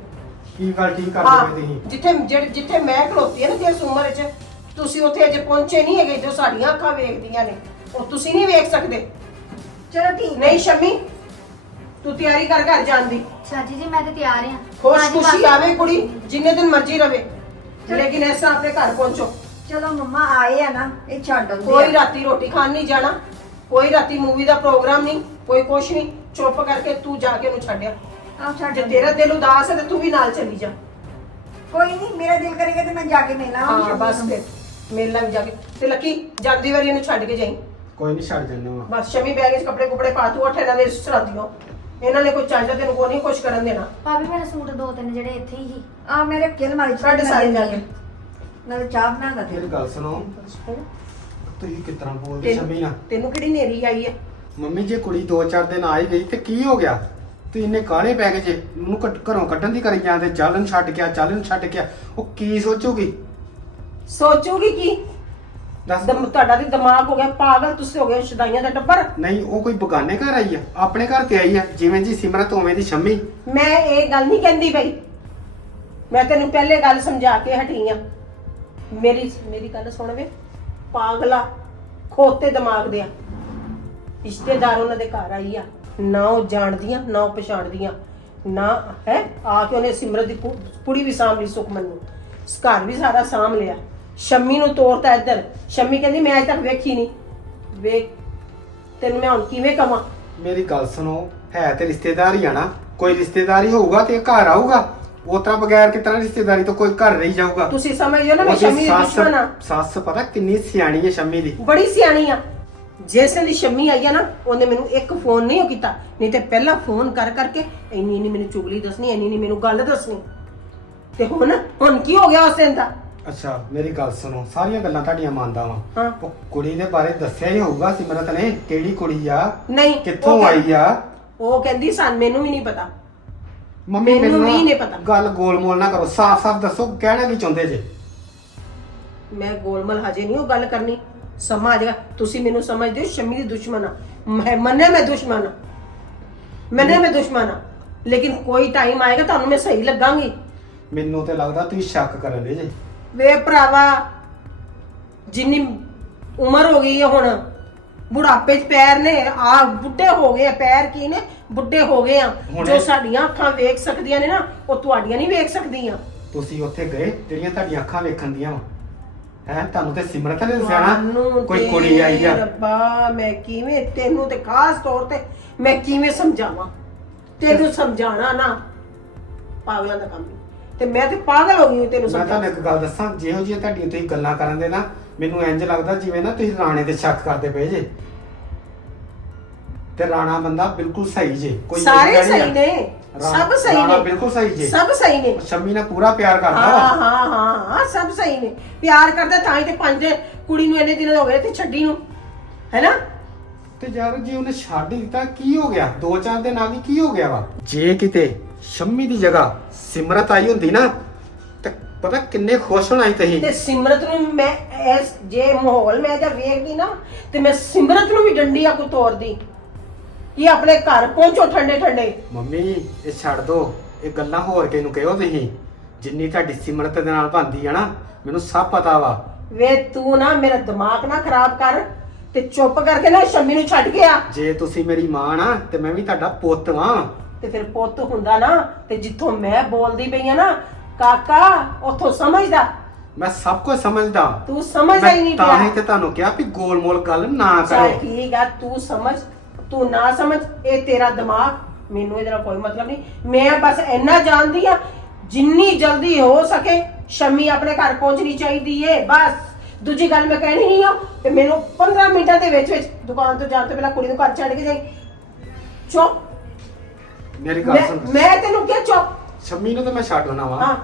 Speaker 3: ਕੀ ਗੱਲ ਠੀਕ ਹਾਂ ਕਰਦੇ ਪਏ
Speaker 1: ਤੁਸੀਂ? ਜਿੱਥੇ ਜਿੱਥੇ ਮੈਂ ਖਲੋਤੀ ਆ ਨਾ ਜਿਸ ਉਮਰ 'ਚ ਤੁਸੀਂ ਉੱਥੇ ਅਜੇ ਪਹੁੰਚੇ ਨਹੀਂ ਹੈਗੇ ਜੋ ਸਾਡੀਆਂ ਅੱਖਾਂ ਵੇਖਦੀਆਂ ਨੇ। ਉਹ ਤੁਸੀਂ ਨਹੀਂ ਵੇਖ ਸਕਦੇ। ਚਲੋ ਠੀਕ ਨਹੀਂ ਸ਼ਮੀ ਤੂੰ ਤਿਆਰੀ ਕਰ ਘਰ ਜਾਣ ਦੀ।
Speaker 2: ਚਾਚੀ ਜੀ ਮੈਂ ਤੇ ਤਿਆਰ ਆ
Speaker 1: ਖੁਸ਼ ਹਾਂਜੀ, ਖੁਸ਼ੀ ਬਸ। ਆਵੇ ਕੁੜੀ ਜਿੰਨੇ ਦਿਨ ਮਰਜ਼ੀ ਰਵੇ। ਲੇਕਿਨ ਤਰ੍ਹਾਂ ਆਪਣੇ ਘਰ ਪਹੁੰਚੋ।
Speaker 2: ਚਲੋ ਮੰਮਾ ਆਏ ਆ ਨਾ ਇਹ ਛੱਡ ਆਉਂਦੇ
Speaker 1: ਕੋਈ ਆ। ਰਾਤੀ ਰੋਟੀ ਖਾਣ ਨਹੀਂ ਜਾਣਾ ਕੋਈ ਰਾਤੀ ਮੂਵੀ ਦਾ ਪ੍ਰੋਗਰਾਮ ਨਹੀਂ ਕੋਈ ਕੁਛ ਨਹੀਂ। ਚੁੱਪ ਕਰਕੇ ਤੂੰ ਜਾ ਕੇ ਉਹਨੂੰ ਛੱਡਿਆ ਆਹ ਛੱਡ ਜੇ ਆਉਂਦੇ ਤੇਰਾ ਦਿਲ ਉਦਾਸ ਹੈ ਤੇ ਤੂੰ ਵੀ ਨਾਲ ਚਲੀ ਜਾ।
Speaker 2: ਕੋਈ ਨਹੀਂ ਮੇਰਾ ਦਿਲ ਕਰੇਗਾ ਤੇ ਮੈਂ ਜਾ ਕੇ ਮਿਲਾਂ ਹਾਂ ਬਸ
Speaker 1: ਫਿਰ। ਮੇਲਾ ਵੀ ਜਾ ਕੇ। ਤੇ ਲੱਕੀ ਜਾਂਦੀ ਵਾਰੀ ਇਹਨੂੰ ਛੱਡ ਕੇ ਜਾਈਂ।
Speaker 3: ਕੋਈ ਨਹੀਂ ਛੱਡ ਜੰਨੇ ਵਾ
Speaker 1: ਬਸ ਸ਼ਮੀ ਬੈਗ ਵਿੱਚ ਕੱਪੜੇ ਕੁਪੜੇ ਪਾ ਤੂੰ ਉੱਠ ਇਹਨਾਂ ਦੇ ਸਰਾਦੀਓ ਇਹਨਾਂ ਨੇ ਕੋਈ ਚਾਹੀਦਾ ਤੈਨੂੰ ਕੋਈ ਨਹੀਂ ਕੁਛ ਕਰਨ ਦੇਣਾ।
Speaker 2: ਭਾਬੀ ਮੇਰੇ ਸੂਟ ਦੋ ਤਿੰਨ ਜਿਹੜੇ ਇੱਥੇ ਹੀ ਆ ਮੇਰੇ ਕਿਲ ਮਾਰੀ ਸਾਡੇ ਸਾਰੇ ਜਾ ਕੇ। ਨਾਲ ਚਾਹ ਬਣਾ ਦਾ
Speaker 3: ਮੇਰੀ ਗੱਲ ਸੁਣੋ। ਤੁਸੀਂ ਕਿਸ ਤਰ੍ਹਾਂ ਬੋਲਦੇ ਸ਼ਮੀ ਨਾਲ?
Speaker 1: ਤੈਨੂੰ ਕਿਹੜੀ ਨੇਰੀ ਆਈ ਹੈ
Speaker 3: ਮੰਮੀ ਜੇ ਕੁੜੀ 2-4 ਦਿਨ ਆ ਹੀ ਗਈ ਤੇ ਕੀ ਹੋ ਗਿਆ? ਤੂੰ ਇੰਨੇ ਕਾਲੇ ਪੈ ਗਏ ਜੇ? ਉਹਨੂੰ ਘਰੋਂ ਕੱਢਣ ਦੀ ਕਰੀ ਜਾਂਦੇ ਚੱਲ ਨੂੰ ਛੱਡ ਗਿਆ ਚੱਲ ਨੂੰ ਛੱਡ ਗਿਆ ਉਹ ਕੀ ਸੋਚੂਗੀ?
Speaker 1: ਸੋਚੂਗੀ ਕੀ? ਦੱਸ। ਦਮ ਤੁਹਾਡਾ ਵੀ ਦਿਮਾਗ ਹੋ ਗਿਆ ਪਾਗਲ ਤੁਸੀਂ ਹੋ ਗਏ ਸ਼ਦਾਈਆਂ ਦਾ ਟੱਬਰ।
Speaker 3: ਨਹੀਂ ਉਹ ਕੋਈ ਬਗਾਨੇ ਘਰ ਆਈ ਆ। ਆਪਣੇ ਘਰ ਤੇ ਆਈ ਆ। ਜਿਵੇਂ ਜੀ ਸਿਮਰਤ ਉਵੇਂ ਦੀ ਸ਼ੰਮੀ।
Speaker 1: ਮੈਂ ਇਹ ਗੱਲ ਨਹੀਂ ਕਹਿੰਦੀ ਬਈ ਮੈਂ ਤੈਨੂੰ ਪਹਿਲੇ ਗੱਲ ਸਮਝਾ ਕੇ ਹਟੀ ਆ। ਮੇਰੀ ਮੇਰੀ ਗੱਲ ਸੁਣ ਵੇ। ਪਾਗਲਾ ਖੋਤੇ ਦਿਮਾਗ ਦੇ ਆ। ਰਿਸ਼ਤੇਦਾਰ ਉਹਨਾਂ ਦੇ ਘਰ ਆਈ ਆ। ਨਾ ਉਹ ਜਾਣਦੀਆਂ ਨਾ ਉਹ ਪਛਾਣਦੀਆਂ। ਨਾ ਹੈ? ਆ ਕੇ ਉਹਨੇ ਸਿਮਰਤ ਦੀ ਕੁ- ਕੁੜੀ ਵੀ ਸਾਂਭ ਲਈ ਸੁਖਮਨ ਨੂੰ। ਘਰ ਵੀ ਸਾਰਾ ਸਾਂਭ ਲਿਆ। ਸ਼ੰਮੀ ਨੂੰ ਤੋਰਤਾ ਇੱਧਰ। ਸ਼ੰਮੀ ਕਹਿੰਦੀ ਮੈਂ ਅਜੇ ਤੱਕ ਵੇਖੀ ਨਹੀਂ। ਵੇਖ ਤੈਨੂੰ ਮੈਂ ਹੁਣ ਕਿਵੇਂ ਕਵਾਂ?
Speaker 3: ਮੇਰੀ ਗੱਲ ਸੁਣੋ ਹੈ ਤੇ ਰਿਸ਼ਤੇਦਾਰ ਹੀ ਆ ਨਾ। ਕੋਈ ਰਿਸ਼ਤੇਦਾਰੀ ਹੋਊਗਾ ਤੇ ਇਹ ਘਰ ਆਊਗਾ। ਉਹ ਤਾਂ ਬਗੈਰ ਕਿਤਨਾ ਰਿਸ਼ਤੇਦਾਰੀ ਤੋਂ ਕੋਈ ਘਰ ਨਹੀਂ ਜਾਊਗਾ।
Speaker 1: ਤੁਸੀਂ ਸਮਝਦੇ ਹੋ ਨਾ ਮੈਂ ਉਹਦੀ ਸ਼ਮੀ ਦੀ ਸੱਸ
Speaker 3: ਦੁਸ਼ਮਣ ਆ। ਸੱਸ ਪਤਾ ਕਿੰਨੀ ਸਿਆਣੀ ਹੈ ਸ਼ਮੀ ਦੀ।
Speaker 1: ਬੜੀ ਸਿਆਣੀ ਆ। ਜਿਸ ਦੀ ਸ਼ਮੀ ਆਈ ਆ ਨਾ ਉਹਨੇ ਮੈਨੂੰ ਇੱਕ ਫੋਨ ਨਹੀਂ ਉਹ ਕੀਤਾ। ਨਹੀਂ ਤੇ ਪਹਿਲਾਂ ਫੋਨ ਕਰ ਕਰਕੇ ਇੰਨੀ ਨਹੀਂ ਮੈਨੂੰ ਚੁਗਲੀ ਦੱਸਣੀ ਇੰਨੀ ਨਹੀਂ ਮੈਨੂੰ ਗੱਲ ਦੱਸਣੀ। ਤੇ ਹੁਣ ਹੁਣ ਕੀ ਹੋ ਗਿਆ ਉਸ ਦਿਨ ਦਾ?
Speaker 3: ਅੱਛਾ ਮੇਰੀ ਗੱਲ ਸੁਣੋ ਸਾਰੀਆਂ ਗੱਲਾਂ ਤੁਹਾਡੀਆਂ ਮੰਨਦਾ ਵਾਂ। ਹਾਂ। ਉਹ ਕੁੜੀ ਦੇ ਬਾਰੇ ਦੱਸਿਆ ਹੀ ਹੋਊਗਾ ਸਿਮਰਤ ਨੇ ਕਿਹੜੀ ਕੁੜੀ ਆ ਨਹੀਂ ਕਿੱਥੋਂ ਕਹਿ- ਆਈ ਆ।
Speaker 1: ਉਹ ਕਹਿੰਦੀ ਸਨ ਮੈਨੂੰ ਵੀ ਨਹੀਂ ਪਤਾ।
Speaker 3: ਮੰਮੀ ਮੈਨੂੰ ਨਾ ਵੀ ਨਹੀਂ ਪਤਾ। ਗੱਲ ਗੋਲਮੋਲ ਨਾ ਕਰੋ ਸਾਫ਼-ਸਾਫ਼ ਦੱਸੋ ਕਹਿਣਾ ਕੀ ਚਾਹੁੰਦੇ ਜੇ?
Speaker 1: ਮੈਂ ਗੋਲਮਲ ਹਜੇ ਨਹੀਂ ਉਹ ਗੱਲ ਕਰਨੀ। ਸਮਾਂ ਆ ਜਾਏਗਾ। ਤੁਸੀਂ ਮੈਨੂੰ ਸਮਝਦੇ ਹੋ ਸ਼ਮੀ ਦੀ ਦੁਸ਼ਮਣ ਆ। ਮੈਂ ਮੰਨੇ ਮੈਂ ਦੁਸ਼ਮਣ ਆ। ਮੰਨੇ ਮੈਂ ਦੁਸ਼ਮਣ ਆ। ਲੇਕਿਨ ਕੋਈ ਟਾਈਮ ਆਏਗਾ ਤੁਹਾਨੂੰ ਮੈਂ ਸਹੀ ਲੱਗਾਂਗੀ।
Speaker 3: ਮੈਨੂੰ ਤੇ ਲੱਗਦਾ ਤੁਸੀਂ ਸ਼ੱਕ ਕਰਨ ਦੇ ਜੇ।
Speaker 1: ਵੇ ਭਰਾਵਾ ਜਿੰਨੀ ਉਮਰ ਹੋ ਗਈ ਹੈ ਹੁਣ ਬੁਢਾਪੇ 'ਚ ਪੈਰ ਨੇ ਆ ਬੁੱਢੇ ਹੋ ਗਏ ਆ ਪੈਰ ਕੀ ਨੇ ਬੁੱਢੇ ਹੋ ਗਏ ਆ। ਹੁਣ ਜੋ ਸਾਡੀਆਂ ਅੱਖਾਂ ਵੇਖ ਸਕਦੀਆਂ ਨੇ ਨਾ ਉਹ ਤੁਹਾਡੀਆਂ ਨਹੀਂ ਵੇਖ ਸਕਦੀਆਂ।
Speaker 3: ਤੁਸੀਂ ਉੱਥੇ ਗਏ ਜਿਹੜੀਆਂ ਤੁਹਾਡੀਆਂ ਅੱਖਾਂ ਵੇਖਣ ਦੀਆਂ ਵਾ। ਹੈ ਤੁਹਾਨੂੰ ਤੇ ਸਿਮਰਤ ਨੇ ਦੱਸਿਆ ਤੁਹਾਨੂੰ
Speaker 1: ਕੋਈ ਤੇ ਕੁੜੀ ਆਈ ਆ। ਰੱਬਾ ਮੈਂ ਕਿਵੇਂ ਤੈਨੂੰ ਤੇ ਖਾਸ ਤੌਰ ਤੇ ਮੈਂ ਕਿਵੇਂ ਸਮਝਾਵਾਂ? ਤੈਨੂੰ ਸਮਝਾਣਾ ਨਾ ਪਾਗਲਾਂ ਦਾ ਕੰਮ ਹੈ। ਤੇ ਮੈਂ ਤੇ ਪਾਗਲ ਹੋ ਗਈ ਹਾਂ ਤੈਨੂੰ
Speaker 3: ਮੈਂ ਤੁਹਾਨੂੰ ਇੱਕ ਗੱਲ ਦੱਸਾਂ ਜਿਹੋ ਜਿਹੀਆਂ ਤੁਹਾਡੀਆਂ ਤੁਸੀਂ ਗੱਲਾਂ ਕਰਨ ਦੇ ਨਾ ਮੈਨੂੰ ਇੰਜ ਲੱਗਦਾ ਜਿਵੇਂ ਨਾ ਤੁਸੀਂ ਰਾਣੇ ਤੇ ਸ਼ੱਕ ਕਰਦੇ ਪਏ ਜੇ। ਤੇ ਰਾਣਾ ਬੰਦਾ ਬਿਲਕੁਲ ਸਹੀ ਜੇ
Speaker 1: ਕੋਈ ਸਾਰੇ ਨਹੀਂ ਸਹੀ ਆ। ਨੇ
Speaker 3: ਰਾ- ਸਭ ਸਹੀ ਰਾਣਾ ਨੇ ਬਿਲਕੁਲ ਸਹੀ ਜੇ।
Speaker 1: ਸਭ ਸਹੀ ਨੇ।
Speaker 3: ਸ਼ਮੀ ਨਾਲ ਪੂਰਾ ਪਿਆਰ ਕਰਦਾ
Speaker 1: ਹਾਂ ਵਾ। ਹਾਂ ਹਾਂ ਹਾਂ ਸਭ ਸਹੀ ਨੇ। ਪਿਆਰ ਕਰਦਾ ਤਾਂ ਹੀ ਤੇ ਪੰਜ ਕੁੜੀ ਨੂੰ ਇੰਨੇ ਦਿਨ ਹੋ ਗਏ ਤੇ ਛੱਡੀ ਨੂੰ ਹੈਨਾ
Speaker 3: ਤੇ ਯਾਰ ਜੇ ਉਹਨੇ ਛੱਡ ਹੀ ਦਿੱਤਾ ਕੀ ਹੋ ਗਿਆ? ਦੋ ਚਾਰ ਦਿਨ ਆ ਗਈ ਕੀ ਹੋ ਗਿਆ ਵਾ? ਜੇ ਕਿਤੇ ਸ਼ੰਮੀ ਦੀ ਜਗ੍ਹਾ ਸਿਮਰਤ ਆਈ ਹੁੰਦੀ ਨਾ ਤੇ ਪਤਾ ਕਿੰਨੇ ਖੁਸ਼ ਹੋਣਾ ਸੀ ਤੁਸੀਂ?
Speaker 1: ਤੇ ਸਿਮਰਤ ਨੂੰ ਮੈਂ ਇਸ ਜੇ ਮਾਹੌਲ ਮੈਂ ਜਾਂ ਵੇਖਦੀ ਨਾ ਤੇ ਮੈਂ ਸਿਮਰਤ ਨੂੰ ਵੀ ਡੰਡੀ ਆ ਕੋ ਤੋੜਦੀ ਕਿ ਆਪਣੇ ਘਰ ਪਹੁੰਚੋ ਠੰਡੇ ਠੰਡੇ।
Speaker 3: ਮੰਮੀ ਇਹ ਛੱਡ ਦੋ ਇਹ ਗੱਲਾਂ ਹੋਰ ਕਿਹਨੂੰ ਕਹਿਓ ਤੁਸੀਂ। ਜਿੰਨੀ ਤੁਹਾਡੀ ਸਿਮਰਤ ਦੇ ਨਾਲ ਬੰਦੀ ਆ ਨਾ ਮੈਨੂੰ ਸਭ ਪਤਾ ਵਾ।
Speaker 1: ਵੇ ਤੂੰ ਨਾ ਮੇਰਾ ਦਿਮਾਗ ਨਾ ਖਰਾਬ ਕਰ ਤੇ ਚੁੱਪ ਕਰਕੇ ਨਾ ਸ਼ਮੀ ਨੂੰ ਛੱਡ ਗਿਆ।
Speaker 3: ਜੇ ਤੁਸੀਂ ਮੇਰੀ ਮਾਂ ਨਾ ਤੇ ਮੈਂ ਵੀ ਤੁਹਾਡਾ ਪੁੱਤ ਵਾਂ।
Speaker 1: ਤੇ ਫਿਰ ਪੁੱਤ ਹੁੰਦਾ ਨਾ ਤੇ ਜਿੱਥੋਂ ਮੈਂ ਬੋਲਦੀ ਪਈ ਆ ਨਾ ਕਾਕਾ ਉਥੋਂ ਸਮਝਦਾ।
Speaker 3: ਮੈਂ ਸਭ ਕੁਝ ਸਮਝਦਾ।
Speaker 1: ਤੂੰ ਸਮਝਦਾ ਹੀ
Speaker 3: ਨਹੀਂ ਤਾਂ ਹੀ ਤੇ ਤੁਹਾਨੂੰ ਕਿਹਾ ਵੀ ਗੋਲ-ਮੋਲ ਗੱਲ ਨਾ ਚੱਲ ਕਰੋ
Speaker 1: ਠੀਕ ਆ ਤੂੰ ਸਮਝ ਤੂੰ ਨਾ ਸਮਝ ਇਹ ਤੇਰਾ ਦਿਮਾਗ। ਮੈਨੂੰ ਇਹਦੇ ਕੋਈ ਮਤਲਬ ਨਹੀਂ। ਮੈਂ ਬਸ ਇੰਨਾ ਜਾਣਦੀ ਆ ਜਿੰਨੀ ਜਲਦੀ ਹੋ ਸਕੇ ਸ਼ਮੀ ਆਪਣੇ ਘਰ ਪਹੁੰਚਣੀ ਚਾਹੀਦੀ ਏ ਬਸ। ਦੂਜੀ ਗੱਲ ਮੈਂ ਕਹਿਣੀ ਨਹੀਂ ਆ ਤੇ ਮੈਨੂੰ 15 ਮਿੰਟਾਂ ਦੇ ਵਿੱਚ ਵਿੱਚ ਦੁਕਾਨ ਤੋਂ ਜਾਣ ਤੋਂ ਪਹਿਲਾਂ ਕੁੜੀ ਨੂੰ ਘਰ ਛੱਡ ਕੇ ਜਾਈ। ਚੁੱਪ। ਮੇਰੀ ਗੱਲ ਮੈਂ ਸੁਣ। ਮੈਂ ਤੈਨੂੰ ਕਿਹਾ ਚੁੱਪ।
Speaker 3: ਸ਼ੰਮੀ ਨੂੰ ਤਾਂ ਮੈਂ ਛੱਡ ਵਾ। ਹਾਂ।